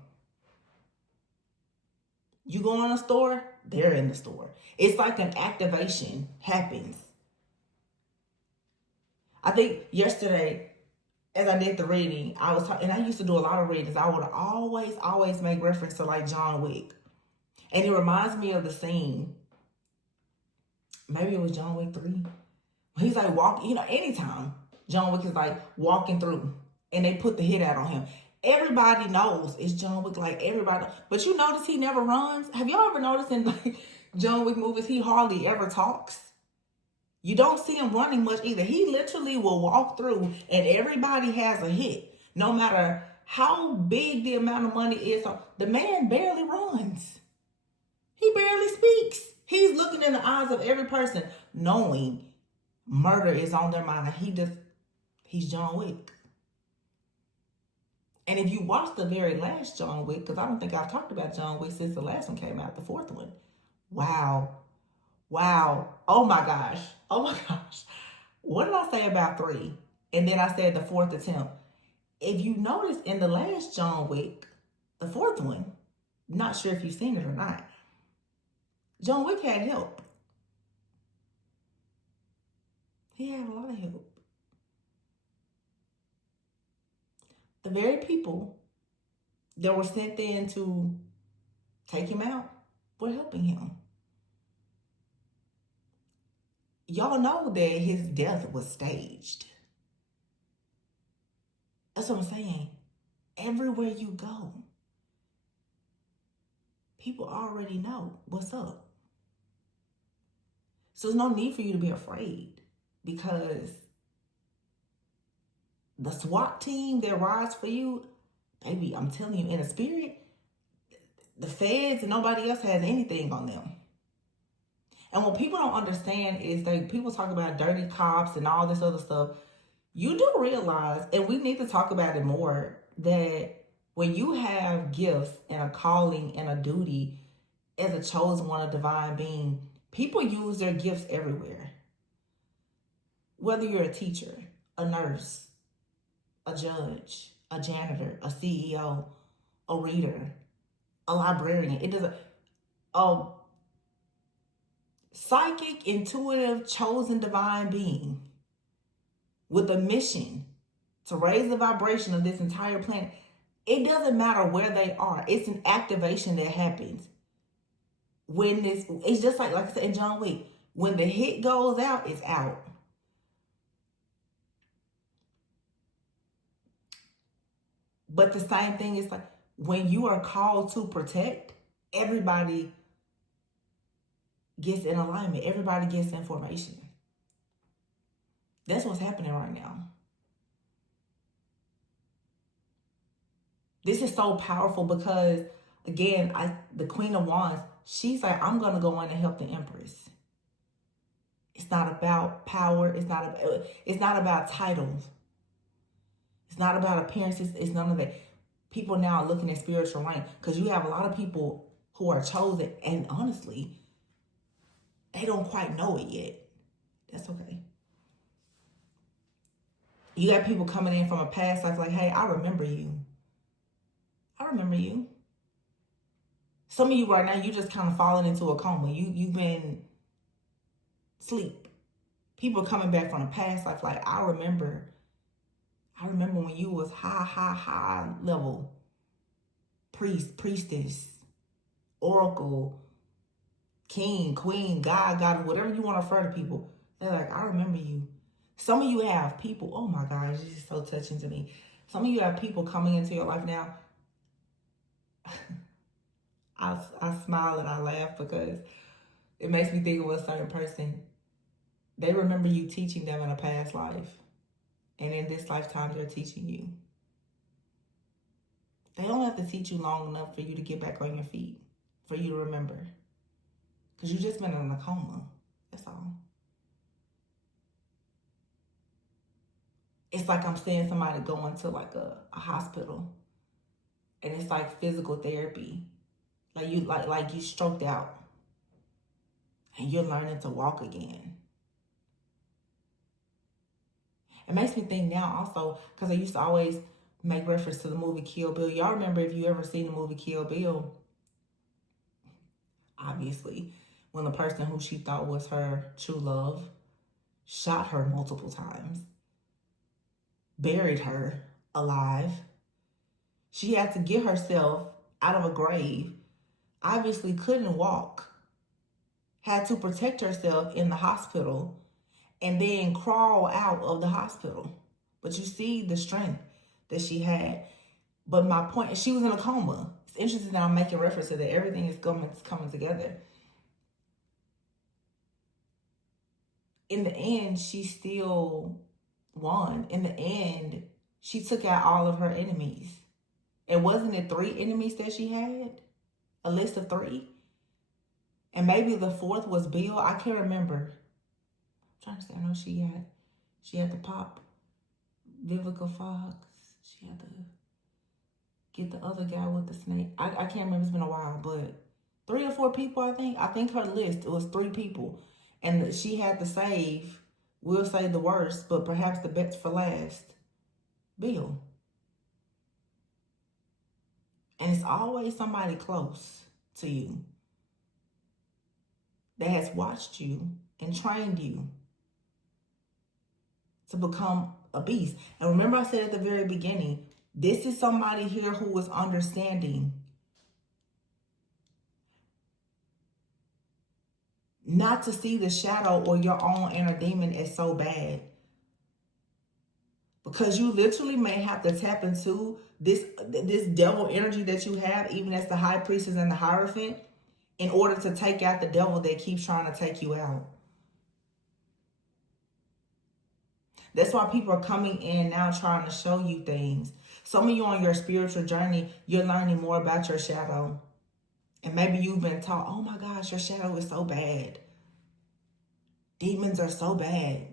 You go in a store, they're in the store. It's like an activation happens. I think yesterday, as I did the reading, I was talking, and I used to do a lot of readings. I would always make reference to like John Wick. And it reminds me of the scene. Maybe it was John Wick 3. He's like walking, anytime John Wick is like walking through and they put the hit out on him. Everybody knows it's John Wick, like everybody. But you notice he never runs. Have y'all ever noticed in like John Wick movies, he hardly ever talks? You don't see him running much either. He literally will walk through and everybody has a hit. No matter how big the amount of money is, the man barely runs. He barely speaks. He's looking in the eyes of every person, knowing murder is on their mind. He's John Wick. And if you watch the very last John Wick, because I don't think I've talked about John Wick since the last one came out, the fourth one. Wow. Oh my gosh. What did I say about 3? And then I said the 4th attempt. If you notice in the last John Wick, The fourth one, not sure if you've seen it or not. John Wick had help. He had a lot of help. The very people that were sent in to take him out were helping him. Y'all know that his death was staged. That's what I'm saying. Everywhere you go, people already know what's up. So there's no need for you to be afraid, because the SWAT team that rides for you, baby, I'm telling you, in the spirit, the feds and nobody else has anything on them. And what people don't understand is people talk about dirty cops and all this other stuff. You do realize, and we need to talk about it more, that when you have gifts and a calling and a duty as a chosen one, a divine being, people use their gifts everywhere. Whether you're a teacher, a nurse, a judge, a janitor, a CEO, a reader, a librarian, it doesn't. Psychic, intuitive, chosen divine being with a mission to raise the vibration of this entire planet. It doesn't matter where they are. It's an activation that happens when it's just like I said in John Wick, when the hit goes out, it's out. But the same thing is like when you are called to protect, everybody gets in alignment. Everybody gets information. That's what's happening right now. This is so powerful because, again, the Queen of Wands, she's like, I'm going to go in and help the Empress. It's not about power. It's not about titles. It's not about appearances. It's none of that. People now are looking at spiritual rank because you have a lot of people who are chosen, and honestly, they don't quite know it yet. That's okay. You got people coming in from a past life like, hey, I remember you. I remember you. Some of you right now, you just kind of falling into a coma. You've been asleep. People are coming back from a past life like, I remember when you was high level. Priest, priestess, oracle, king, queen, God, whatever you want to refer to people. They're like, I remember you. Some of you have people, oh my gosh, this is so touching to me. Some of you have people coming into your life now. I smile and I laugh because it makes me think of a certain person. They remember you teaching them in a past life. And in this lifetime, they're teaching you. They don't have to teach you long enough for you to get back on your feet, for you to remember. Because you've just been in a coma. That's all. It's like I'm seeing somebody going to like a hospital. And it's like physical therapy. Like you stroked out. And you're learning to walk again. It makes me think now also, because I used to always make reference to the movie Kill Bill. Y'all remember, if you ever seen the movie Kill Bill, obviously, when the person who she thought was her true love shot her multiple times, buried her alive. She had to get herself out of a grave, obviously couldn't walk, had to protect herself in the hospital, and then crawl out of the hospital. But you see the strength that she had. But my point is, she was in a coma. It's interesting that I'm making reference to that. Everything is coming together. In the end, she still won. In the end, she took out all of her enemies. And wasn't it 3 enemies that she had? A list of 3? And maybe the 4th was Bill. I can't remember. I'm trying to say, I know she had to pop Vivica Fox. She had to get the other guy with the snake. I can't remember. It's been a while, but 3 or 4 people, I think. I think her list, it was 3 people. And she had to save, we'll say the worst, but perhaps the best for last, Bill. And it's always somebody close to you that has watched you and trained you to become a beast. And remember I said at the very beginning, this is somebody here who is understanding not to see the shadow or your own inner demon as so bad. Because you literally may have to tap into this devil energy that you have, even as the high priestess and the Hierophant, in order to take out the devil that keeps trying to take you out. That's why people are coming in now trying to show you things. Some of you on your spiritual journey, you're learning more about your shadow. And maybe you've been taught, oh my gosh, your shadow is so bad. Demons are so bad.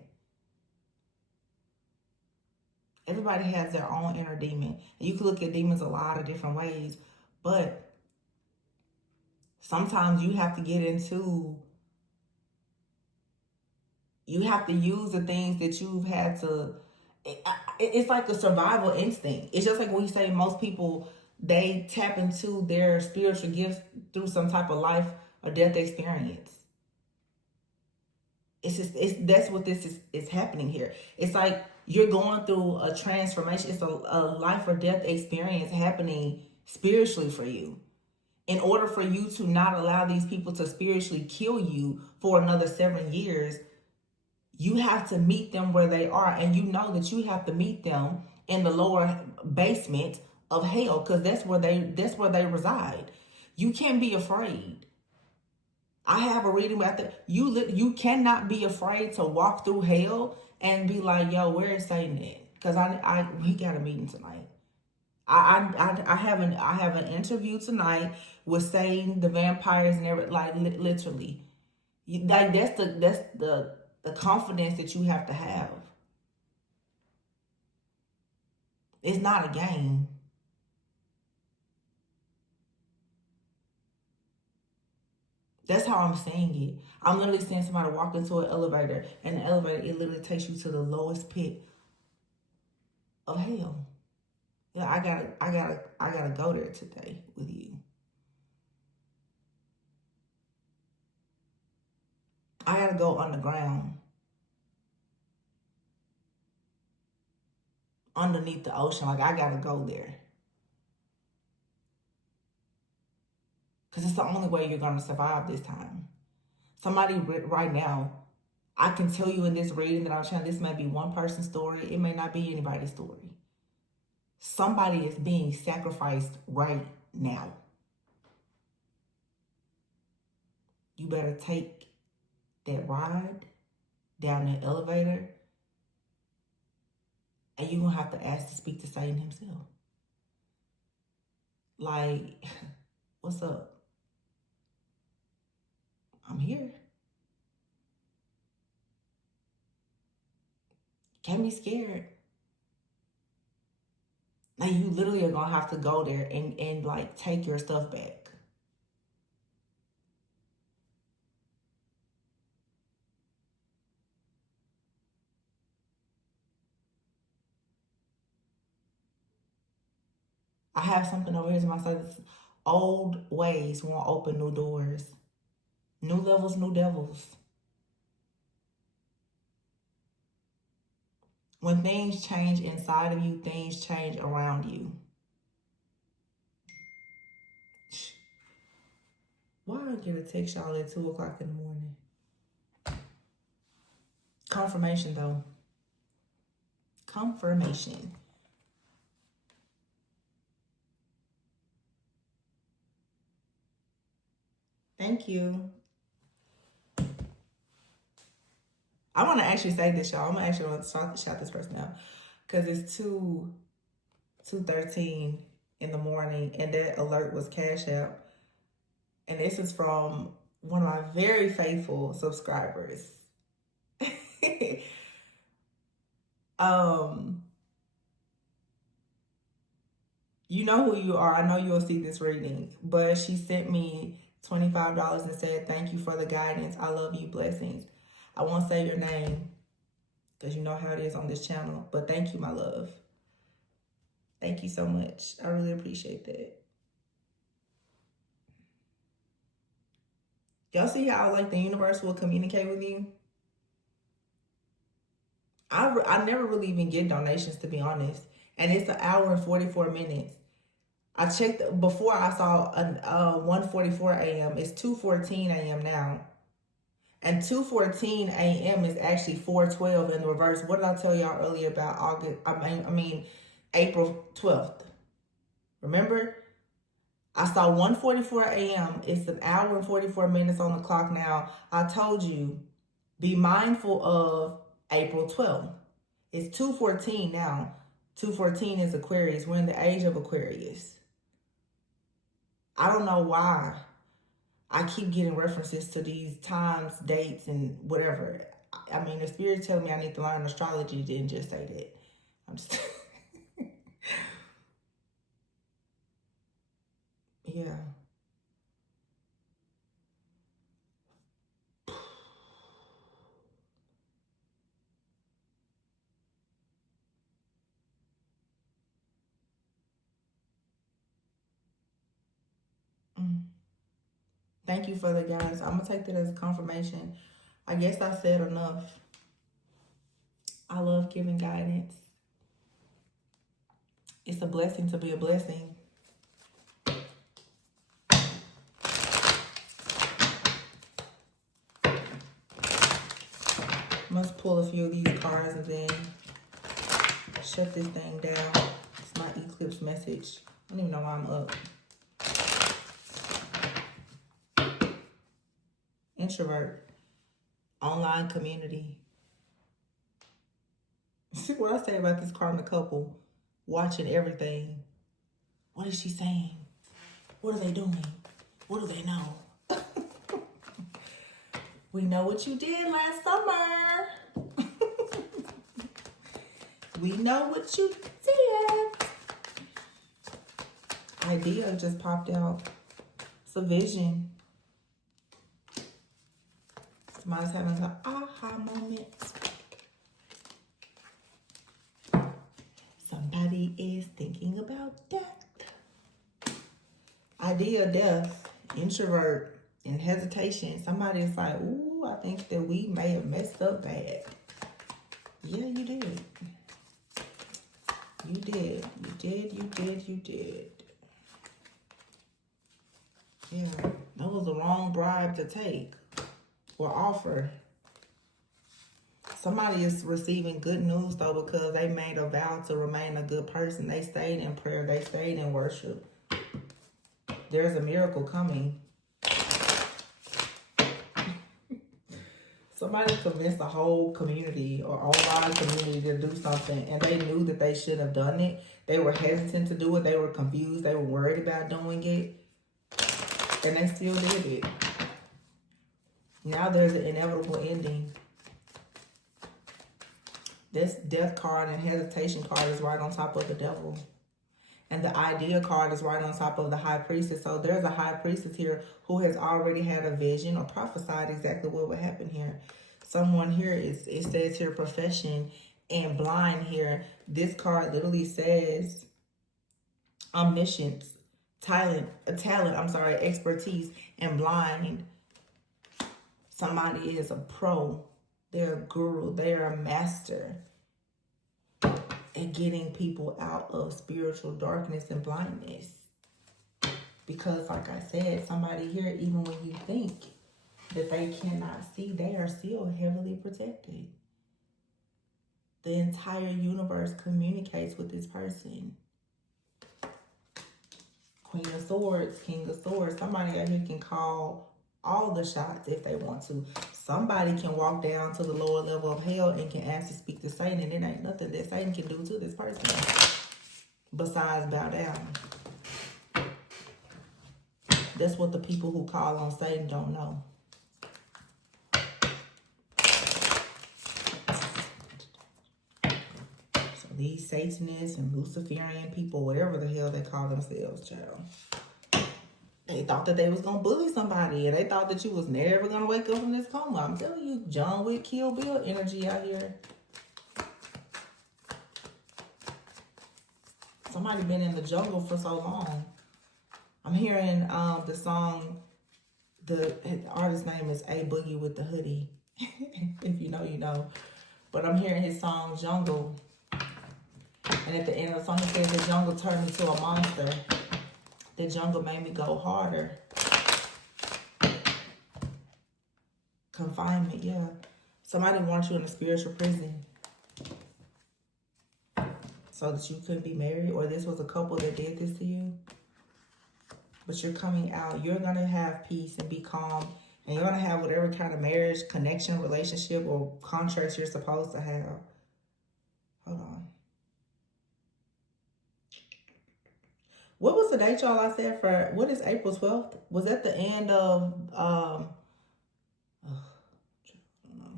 Everybody has their own inner demon. And you can look at demons a lot of different ways. But sometimes you have to get into, you have to use the things that you've had to, it's like a survival instinct. It's just like when you say most people, they tap into their spiritual gifts through some type of life or death experience. That's what this is happening here. It's like you're going through a transformation. It's a life or death experience happening spiritually for you. In order for you to not allow these people to spiritually kill you for another 7 years, you have to meet them where they are. And you know that you have to meet them in the lower basement of hell, because that's where they reside. You can't be afraid. I have a reading about that. You cannot be afraid to walk through hell and be like, yo, where is Satan at? Because we got a meeting tonight. I have an interview tonight with Satan, the vampires, and everything. Like literally, like that's the confidence that you have to have. It's not a game. That's how I'm saying it. I'm literally seeing somebody walk into an elevator, and the elevator, it literally takes you to the lowest pit of hell. Yeah, I gotta go there today with you. I gotta go underground, underneath the ocean. Like I gotta go there, because it's the only way you're gonna survive this time. Somebody right now, I can tell you in this reading that I'm sharing, this may be one person's story. It may not be anybody's story. Somebody is being sacrificed right now. You better take that ride down the elevator, and you're gonna have to ask to speak to Satan himself. Like, what's up? I'm here. Can't be scared. Now you literally are gonna have to go there and like take your stuff back. I have something over here to my side. Old ways won't open new doors. New levels, new devils. When things change inside of you, things change around you. Why I get a text y'all at 2 o'clock in the morning? Confirmation though. Confirmation. Thank you. I want to actually say this, y'all. I'm gonna actually shout this person out because it's 2:13 in the morning, and that alert was Cash App, and this is from one of my very faithful subscribers. You know who you are. I know you'll see this reading, but she sent me $25 and said, "Thank you for the guidance. I love you. Blessings." I won't say your name because you know how it is on this channel, but thank you, my love. Thank you so much. I really appreciate that. Y'all see how like the universe will communicate with you? I never really even get donations, to be honest. And it's an hour and 44 minutes. I checked before I saw 1:44 a.m. It's 2:14 a.m. now. And 2:14 a.m. is actually 4:12 in the reverse. What did I tell y'all earlier about August? I mean April 12th. Remember? I saw 1:44 a.m. It's an hour and 44 minutes on the clock now. I told you, be mindful of April 12th. It's 2:14 now. 2:14 is Aquarius. We're in the age of Aquarius. I don't know why I keep getting references to these times, dates, and whatever. I mean, the spirit's telling me I need to learn astrology. Didn't just say that. I'm just... yeah. Thank you for the guys. I'm going to take that as a confirmation. I guess I said enough. I love giving guidance. It's a blessing to be a blessing. Must pull a few of these cards and then shut this thing down. It's my eclipse message. I don't even know why I'm up. Introvert. Online community. See what I say about this karmic couple? Watching everything. What is she saying? What are they doing? What do they know? We know what you did last summer. We know what you did. Idea just popped out. It's a vision. Somebody's having an aha moment. Somebody is thinking about death. Idea of death. Introvert and hesitation. Somebody's like, ooh, I think that we may have messed up bad. Yeah, you did. You did. You did. You did. You did. Yeah, that was the wrong bribe to take or offer. Somebody is receiving good news, though, because they made a vow to remain a good person. They stayed in prayer. They stayed in worship. There's a miracle coming. Somebody convinced the whole community or online community to do something, and they knew that they shouldn't have done it. They were hesitant to do it. They were confused. They were worried about doing it, and they still did it. Now there's an inevitable ending. This death card and hesitation card is right on top of the devil. And the idea card is right on top of the high priestess. So there's a high priestess here who has already had a vision or prophesied exactly what would happen here. Someone here, it says here profession and blind here. This card literally says omniscience, expertise, and blind. Somebody is a pro. They're a guru. They're a master at getting people out of spiritual darkness and blindness. Because like I said, somebody here, even when you think that they cannot see, they are still heavily protected. The entire universe communicates with this person. Queen of Swords, King of Swords. Somebody out here can call all the shots if they want to. Somebody can walk down to the lower level of hell and can ask to speak to Satan, and it ain't nothing that Satan can do to this person besides bow down. That's what the people who call on Satan don't know. So these Satanists and Luciferian people, whatever the hell they call themselves, child, they thought that they was going to bully somebody, and they thought that you was never going to wake up from this coma. I'm telling you, John Wick, Kill Bill energy out here. Somebody been in the jungle for so long. I'm hearing the song The artist's name is A Boogie with the Hoodie. If you know, you know. But I'm hearing his song Jungle. And at the end of the song, he says, the jungle turned me to a monster. The jungle made me go harder. Confinement, yeah. Somebody wants you in a spiritual prison so that you couldn't be married, or this was a couple that did this to you. But you're coming out. You're going to have peace and be calm. And you're going to have whatever kind of marriage, connection, relationship, or contracts you're supposed to have. Hold on. What was the date, y'all, I said for, what is April 12th? Was that the end of,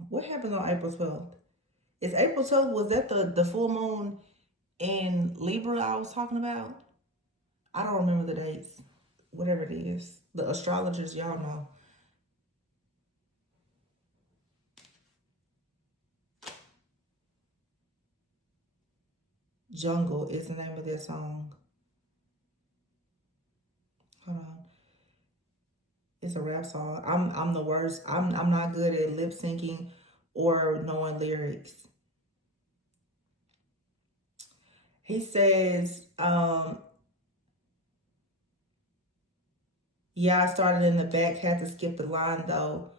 what happens on April 12th? Is April 12th, was that the full moon in Libra I was talking about? I don't remember the dates. Whatever it is. The astrologers, y'all know. Jungle is the name of their song. Hold on. It's a rap song. I'm the worst. I'm not good at lip syncing or knowing lyrics. He says, yeah, I started in the back, had to skip the line though.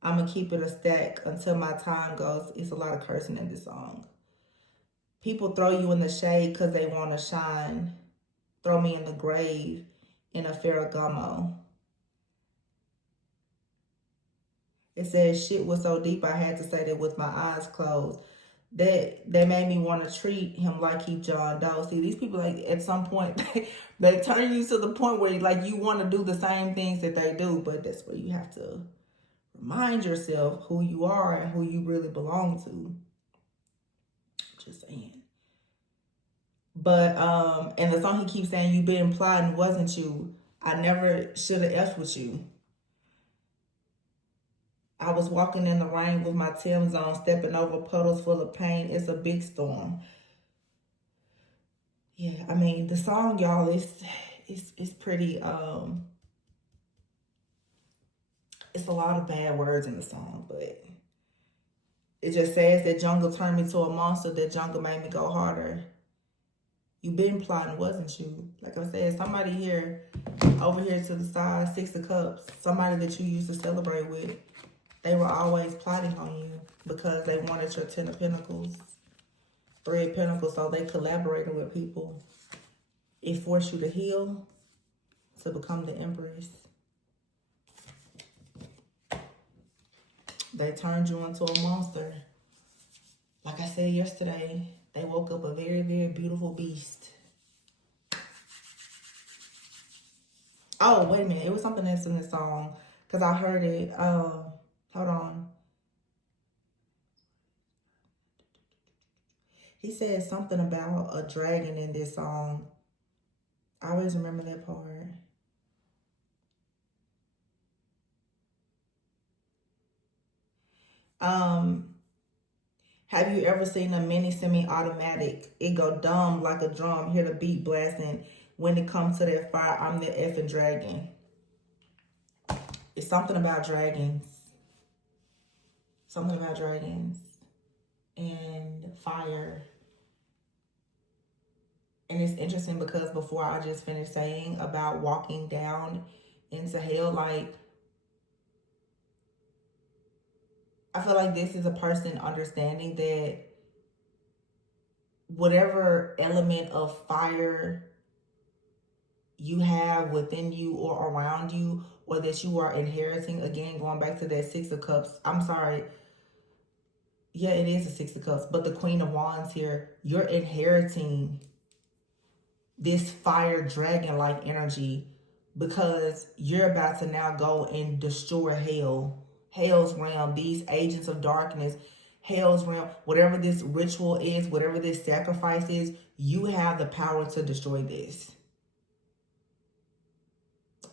I'm gonna keep it a stack until my time goes. It's a lot of cursing in this song. People throw you in the shade because they want to shine. Throw me in the grave in a Ferragamo. It says shit was so deep I had to say that with my eyes closed. That made me want to treat him like he John Doe. See, these people, like, at some point, they turn you to the point where, like, you want to do the same things that they do, but that's where you have to remind yourself who you are and who you really belong to. Just saying. But, and the song he keeps saying, you been plotting, wasn't you? I never should have F'd with you. I was walking in the rain with my Tim's on, stepping over puddles full of pain. It's a big storm. Yeah, I mean, the song, y'all, is pretty, it's a lot of bad words in the song, but it just says that jungle turned me to a monster, that jungle made me go harder. You been plotting, wasn't you? Like I said, somebody here, over here to the side, 6 of Cups, somebody that you used to celebrate with, they were always plotting on you because they wanted your 10 of Pentacles, 3 of Pentacles, so they collaborated with people. It forced you to heal, to become the Empress. They turned you into a monster. Like I said yesterday, they woke up a very, very beautiful beast. Oh, wait a minute. It was something else in this song because I heard it. Hold on. He said something about a dragon in this song. I always remember that part. Have you ever seen a mini semi-automatic? It go dumb like a drum, hear the beat blasting. When it comes to that fire, I'm the effing dragon. It's something about dragons. Something about dragons and fire. And it's interesting because before I just finished saying about walking down into hell, like, I feel like this is a person understanding that whatever element of fire you have within you or around you, or that you are inheriting, again, going back to that 6 of Cups. I'm sorry. Yeah, it is a 6 of Cups, but the Queen of Wands here, you're inheriting this fire dragon-like energy because you're about to now go and destroy hell. Hell's realm, these agents of darkness, hell's realm, whatever this ritual is, whatever this sacrifice is, you have the power to destroy this.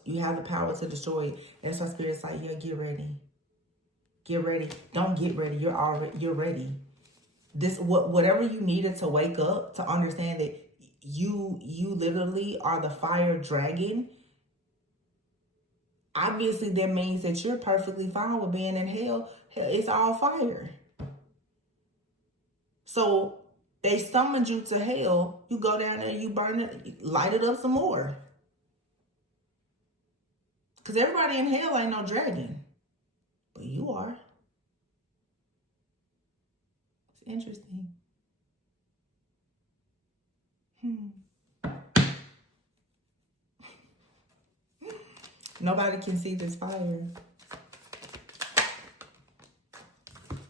You have the power to destroy it. And so Spirit's like, yeah, get ready. Get ready. Don't get ready. You're ready. This, whatever you needed to wake up to understand that you literally are the fire dragon. obviously that means that you're perfectly fine with being in hell. Hell, it's all fire. So they summoned you to hell. You go down there, you burn it, light it up some more. Because everybody in hell ain't no dragon. But you are. It's interesting. Nobody can see this fire.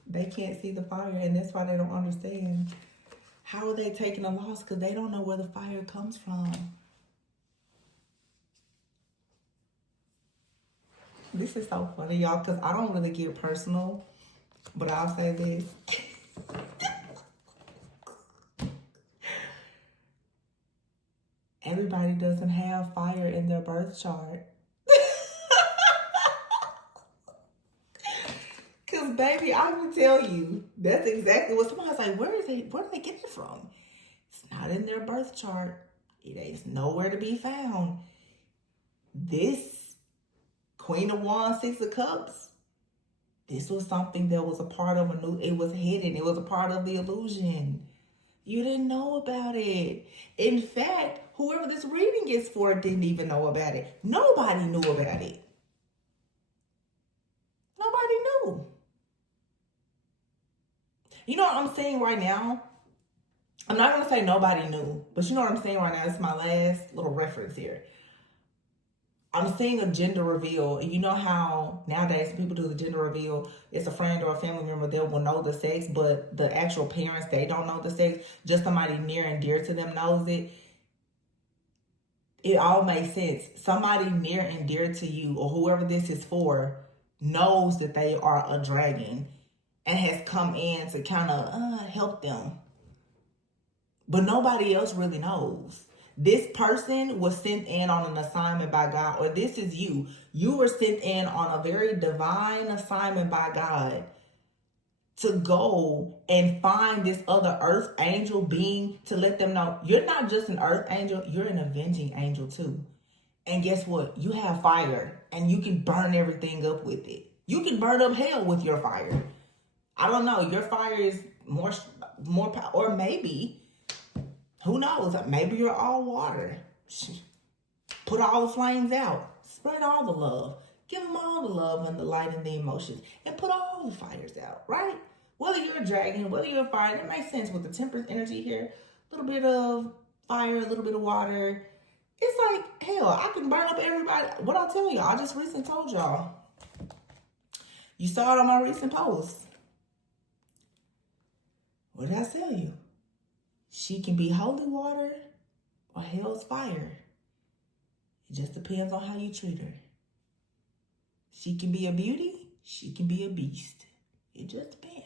They can't see the fire, and that's why they don't understand. How are they taking a loss? Because they don't know where the fire comes from. This is so funny, y'all, because I don't really get personal, but I'll say this. Everybody doesn't have fire in their birth chart. Because, baby, I can tell you, that's exactly what somebody's like, where do they get it from? It's not in their birth chart. It ain't nowhere to be found. This Queen of Wands, Six of Cups, this was something that was a part of it was hidden. It was a part of the illusion. You didn't know about it. In fact, whoever this reading is for didn't even know about it. Nobody knew about it. Nobody knew. You know what I'm saying right now? I'm not going to say nobody knew, but you know what I'm saying right now? It's my last little reference here. I'm seeing a gender reveal. And you know how nowadays people do the gender reveal. It's a friend or a family member that will know the sex, but the actual parents, they don't know the sex. Just somebody near and dear to them knows it. It all makes sense. Somebody near and dear to you, or whoever this is for, knows that they are a dragon and has come in to kind of help them. But nobody else really knows. This person was sent in on an assignment by God, or this is you. You were sent in on a very divine assignment by God to go and find this other earth angel being to let them know you're not just an earth angel, you're an avenging angel too. And guess what? You have fire and you can burn everything up with it. You can burn up hell with your fire. I don't know. Your fire is more power, or maybe, who knows? Maybe you're all water. Put all the flames out. Spread all the love. Give them all the love and the light and the emotions. And put all the fires out, right? Whether you're a dragon, whether you're a fire, that makes sense with the temperance energy here. A little bit of fire, a little bit of water. It's like, hell, I can burn up everybody. What I'll tell y'all, I just recently told y'all. You saw it on my recent post. What did I tell you? She can be holy water or hell's fire. It just depends on how you treat her. She can be a beauty. She can be a beast. It just depends.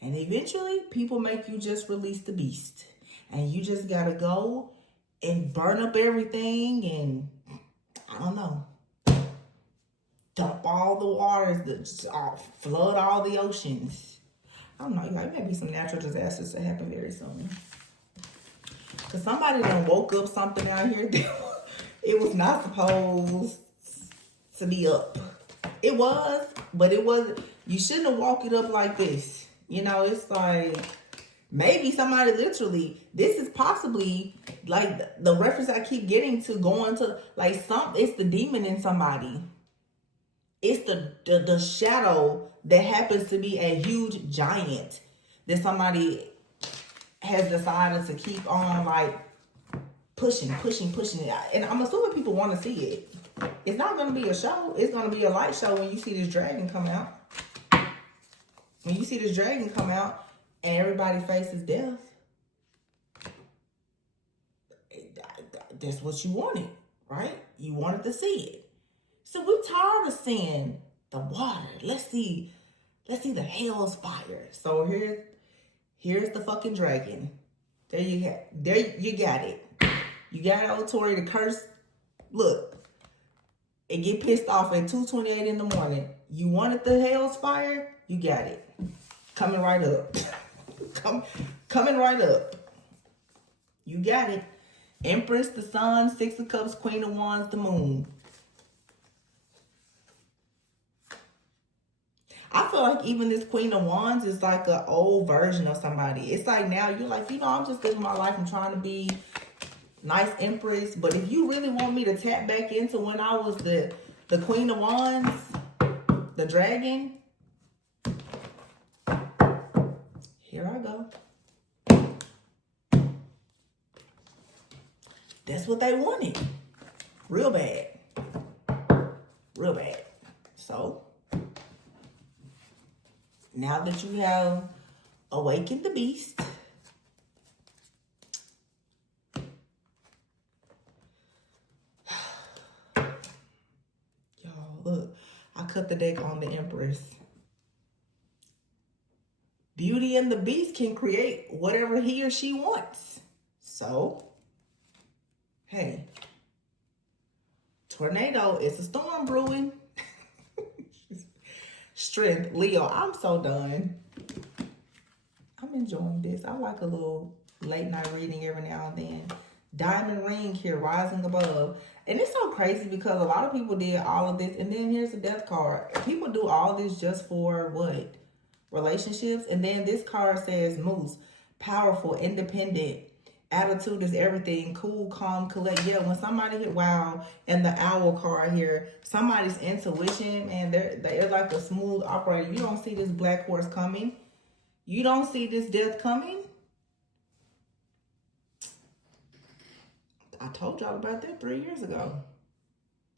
And eventually, people make you just release the beast. And you just got to go and burn up everything and, I don't know, dump all the waters, flood all the oceans. I don't know, there may be some natural disasters that happen very soon. Because somebody done woke up something out here that it was not supposed to be up. It was, but it wasn't. You shouldn't have woke it up like this. You know, it's like, maybe somebody literally, this is possibly like the reference I keep getting to going to, like, it's the demon in somebody. It's the shadow that happens to be a huge giant that somebody has decided to keep on, like, pushing. And I'm assuming people want to see it. It's not going to be a show. It's going to be a light show when you see this dragon come out. When you see this dragon come out and everybody faces death. That's what you wanted, right? You wanted to see it. So we're tired of seeing the water. Let's see the hell's fire. So here's the fucking dragon. There you got it. You got old Tori to curse. Look, and get pissed off at 2:28 in the morning. You wanted the hell's fire? You got it. Coming right up. Coming right up. You got it. Empress, the Sun, Six of Cups, Queen of Wands, the Moon. I feel like even this Queen of Wands is like an old version of somebody. It's like now you're like, you know, I'm just living my life. I'm trying to be nice Empress. But if you really want me to tap back into when I was the Queen of Wands, the dragon, here I go. That's what they wanted. Real bad. Real bad. So, now that you have awakened the beast, y'all, look, I cut the deck on the Empress. Beauty and the Beast can create whatever he or she wants. So, hey, tornado, it's a storm brewing. Strength, Leo, I'm so done. I'm enjoying this. I like a little late night reading every now and then. Diamond ring here, rising above. And it's so crazy because a lot of people did all of this. And then here's the death card. People do all this just for what? Relationships. And then this card says moose, powerful, independent. Attitude is everything. Cool, calm, collect. Yeah, when somebody hit wow, and the owl card here, somebody's intuition, man, they're like a smooth operator. You don't see this black horse coming. You don't see this death coming. I told y'all about that 3 years ago.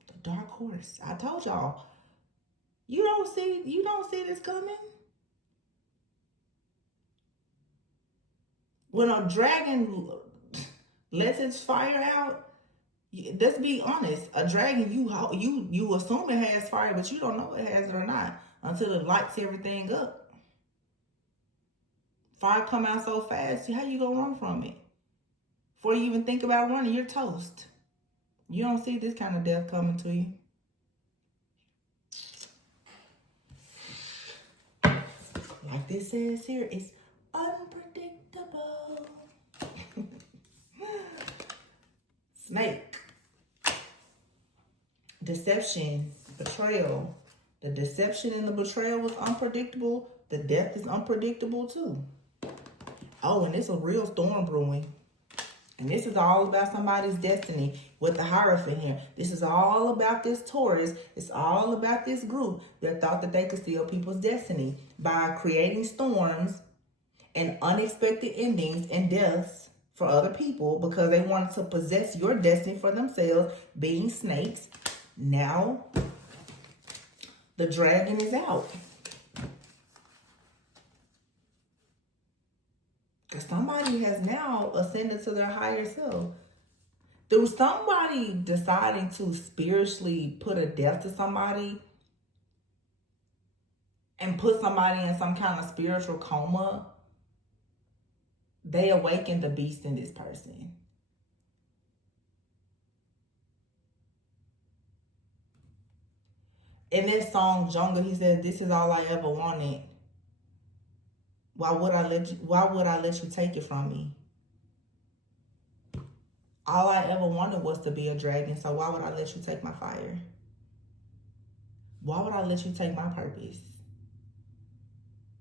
The dark horse. I told y'all. You don't see this coming. When a dragon lets its fire out, let's be honest. A dragon, you assume it has fire, but you don't know it has it or not until it lights everything up. Fire come out so fast, how you gonna run from it? Before you even think about running, you're toast. You don't see this kind of death coming to you. Like this says here, it's unpredictable. Snake. Deception. Betrayal. The deception and the betrayal was unpredictable. The death is unpredictable too. Oh, and it's a real storm brewing. And this is all about somebody's destiny with the Hierophant here. This is all about this Taurus. It's all about this group that thought that they could steal people's destiny by creating storms and unexpected endings and deaths for other people because they wanted to possess your destiny for themselves, being snakes. Now, the dragon is out. Because somebody has now ascended to their higher self. Through somebody deciding to spiritually put a death to somebody and put somebody in some kind of spiritual coma, they awakened the beast in this person. In this song, Jungle, he said, "This is all I ever wanted. Why would I let you take it from me? All I ever wanted was to be a dragon, so why would I let you take my fire? Why would I let you take my purpose?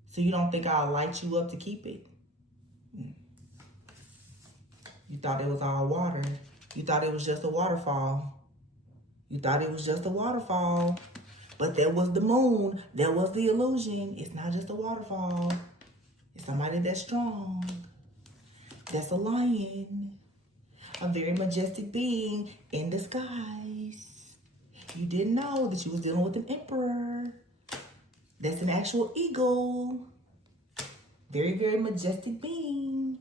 So you don't think I'll light you up to keep it? You thought it was all water. You thought it was just a waterfall. You thought it was just a waterfall. But there was the moon. There was the illusion. It's not just a waterfall. It's somebody that's strong. That's a lion. A very majestic being in disguise. You didn't know that you was dealing with an emperor. That's an actual eagle. Very, very majestic being.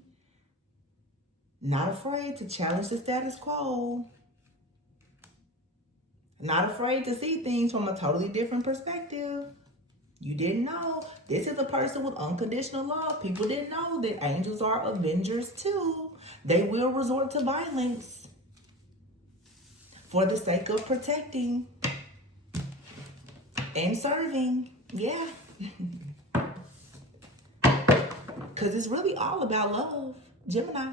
Not afraid to challenge the status quo. Not afraid to see things from a totally different perspective. You didn't know. This is a person with unconditional love. People didn't know that angels are avengers too. They will resort to violence for the sake of protecting and serving. Yeah. Because it's really all about love. Gemini,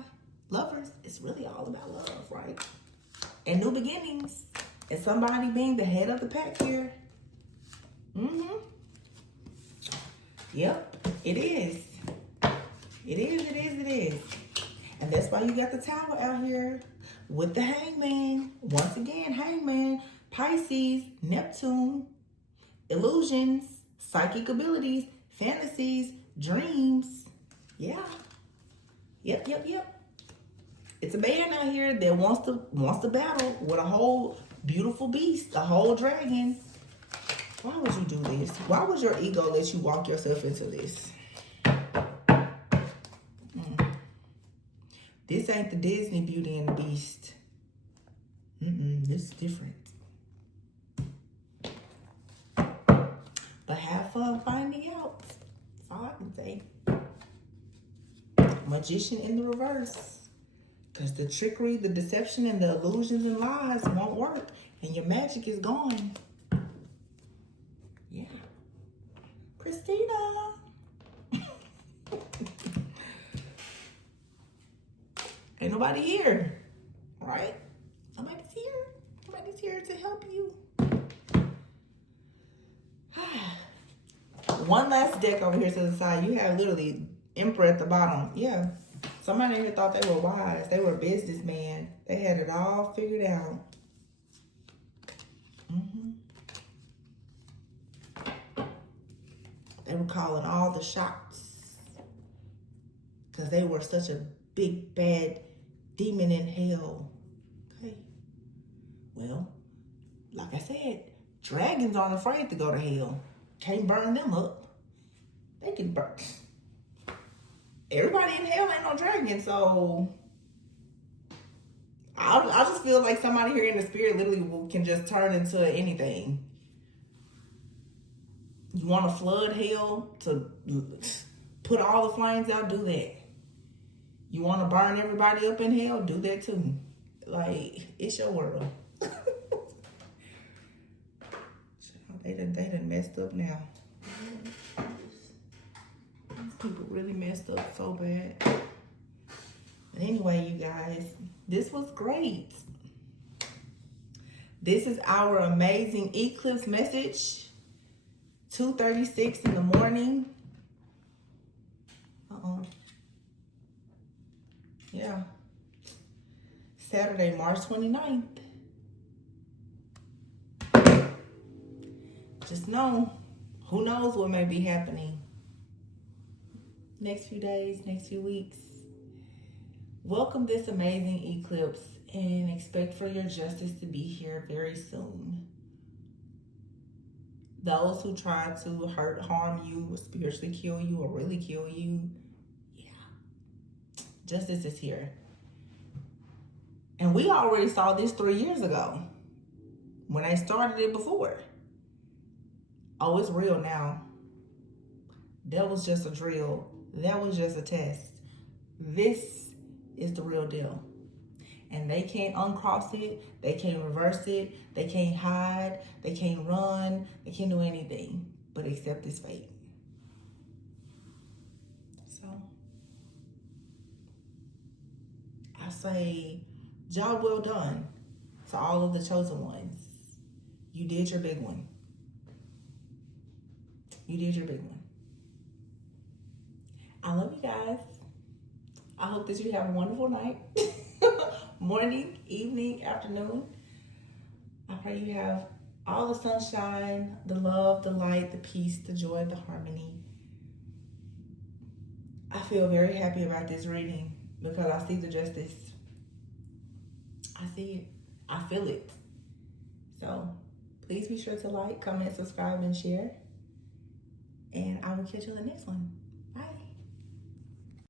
lovers, it's really all about love, right? And new beginnings. And somebody being the head of the pack here. Yep, it is. It is, it is, it is. And that's why you got the Tower out here with the Hangman. Once again, Hangman, Pisces, Neptune, illusions, psychic abilities, fantasies, dreams. Yeah. Yep, yep, yep. It's a man out here that wants to battle with a whole beautiful beast, a whole dragon. Why would you do this? Why would your ego let you walk yourself into this? This ain't the Disney Beauty and the Beast. This is different. But have fun finding out. That's all I can say. Magician in the reverse. Because the trickery, the deception, and the illusions and lies won't work. And your magic is gone. Yeah. Christina. Ain't nobody here. Right? Somebody's here. Somebody's here to help you. One last deck over here to the side. You have literally Emperor at the bottom. Yeah. Somebody here thought they were wise. They were businessmen. They had it all figured out. They were calling all the shots. Because they were such a big, bad demon in hell. Okay. Well, like I said, dragons aren't afraid to go to hell. Can't burn them up. They can burn. Everybody in hell ain't no dragon, so I just feel like somebody here in the spirit literally can just turn into anything. You want to flood hell to put all the flames out? Do that. You want to burn everybody up in hell? Do that too. Like, it's your world. They done messed up now. These people really messed up so bad. But anyway, you guys, this was great. This is our amazing eclipse message. 2:36 in the morning. Yeah. Saturday, March 29th. Just know, who knows what may be happening next few days, next few weeks. Welcome this amazing eclipse and expect for your justice to be here very soon. Those who try to hurt, harm you, or spiritually kill you, or really kill you, yeah, justice is here. And we already saw this 3 years ago when they started it before. Oh, it's real now. That was just a drill. That was just a test. This is the real deal. And they can't uncross it. They can't reverse it. They can't hide. They can't run. They can't do anything but accept this fate. So, I say, job well done to all of the chosen ones. You did your big one. You did your big one. I love you guys. I hope that you have a wonderful night, morning, evening, afternoon. I pray you have all the sunshine, the love, the light, the peace, the joy, the harmony. I feel very happy about this reading because I see the justice. I see it. I feel it. So please be sure to like, comment, subscribe, and share. And I will catch you in the next one. Bye.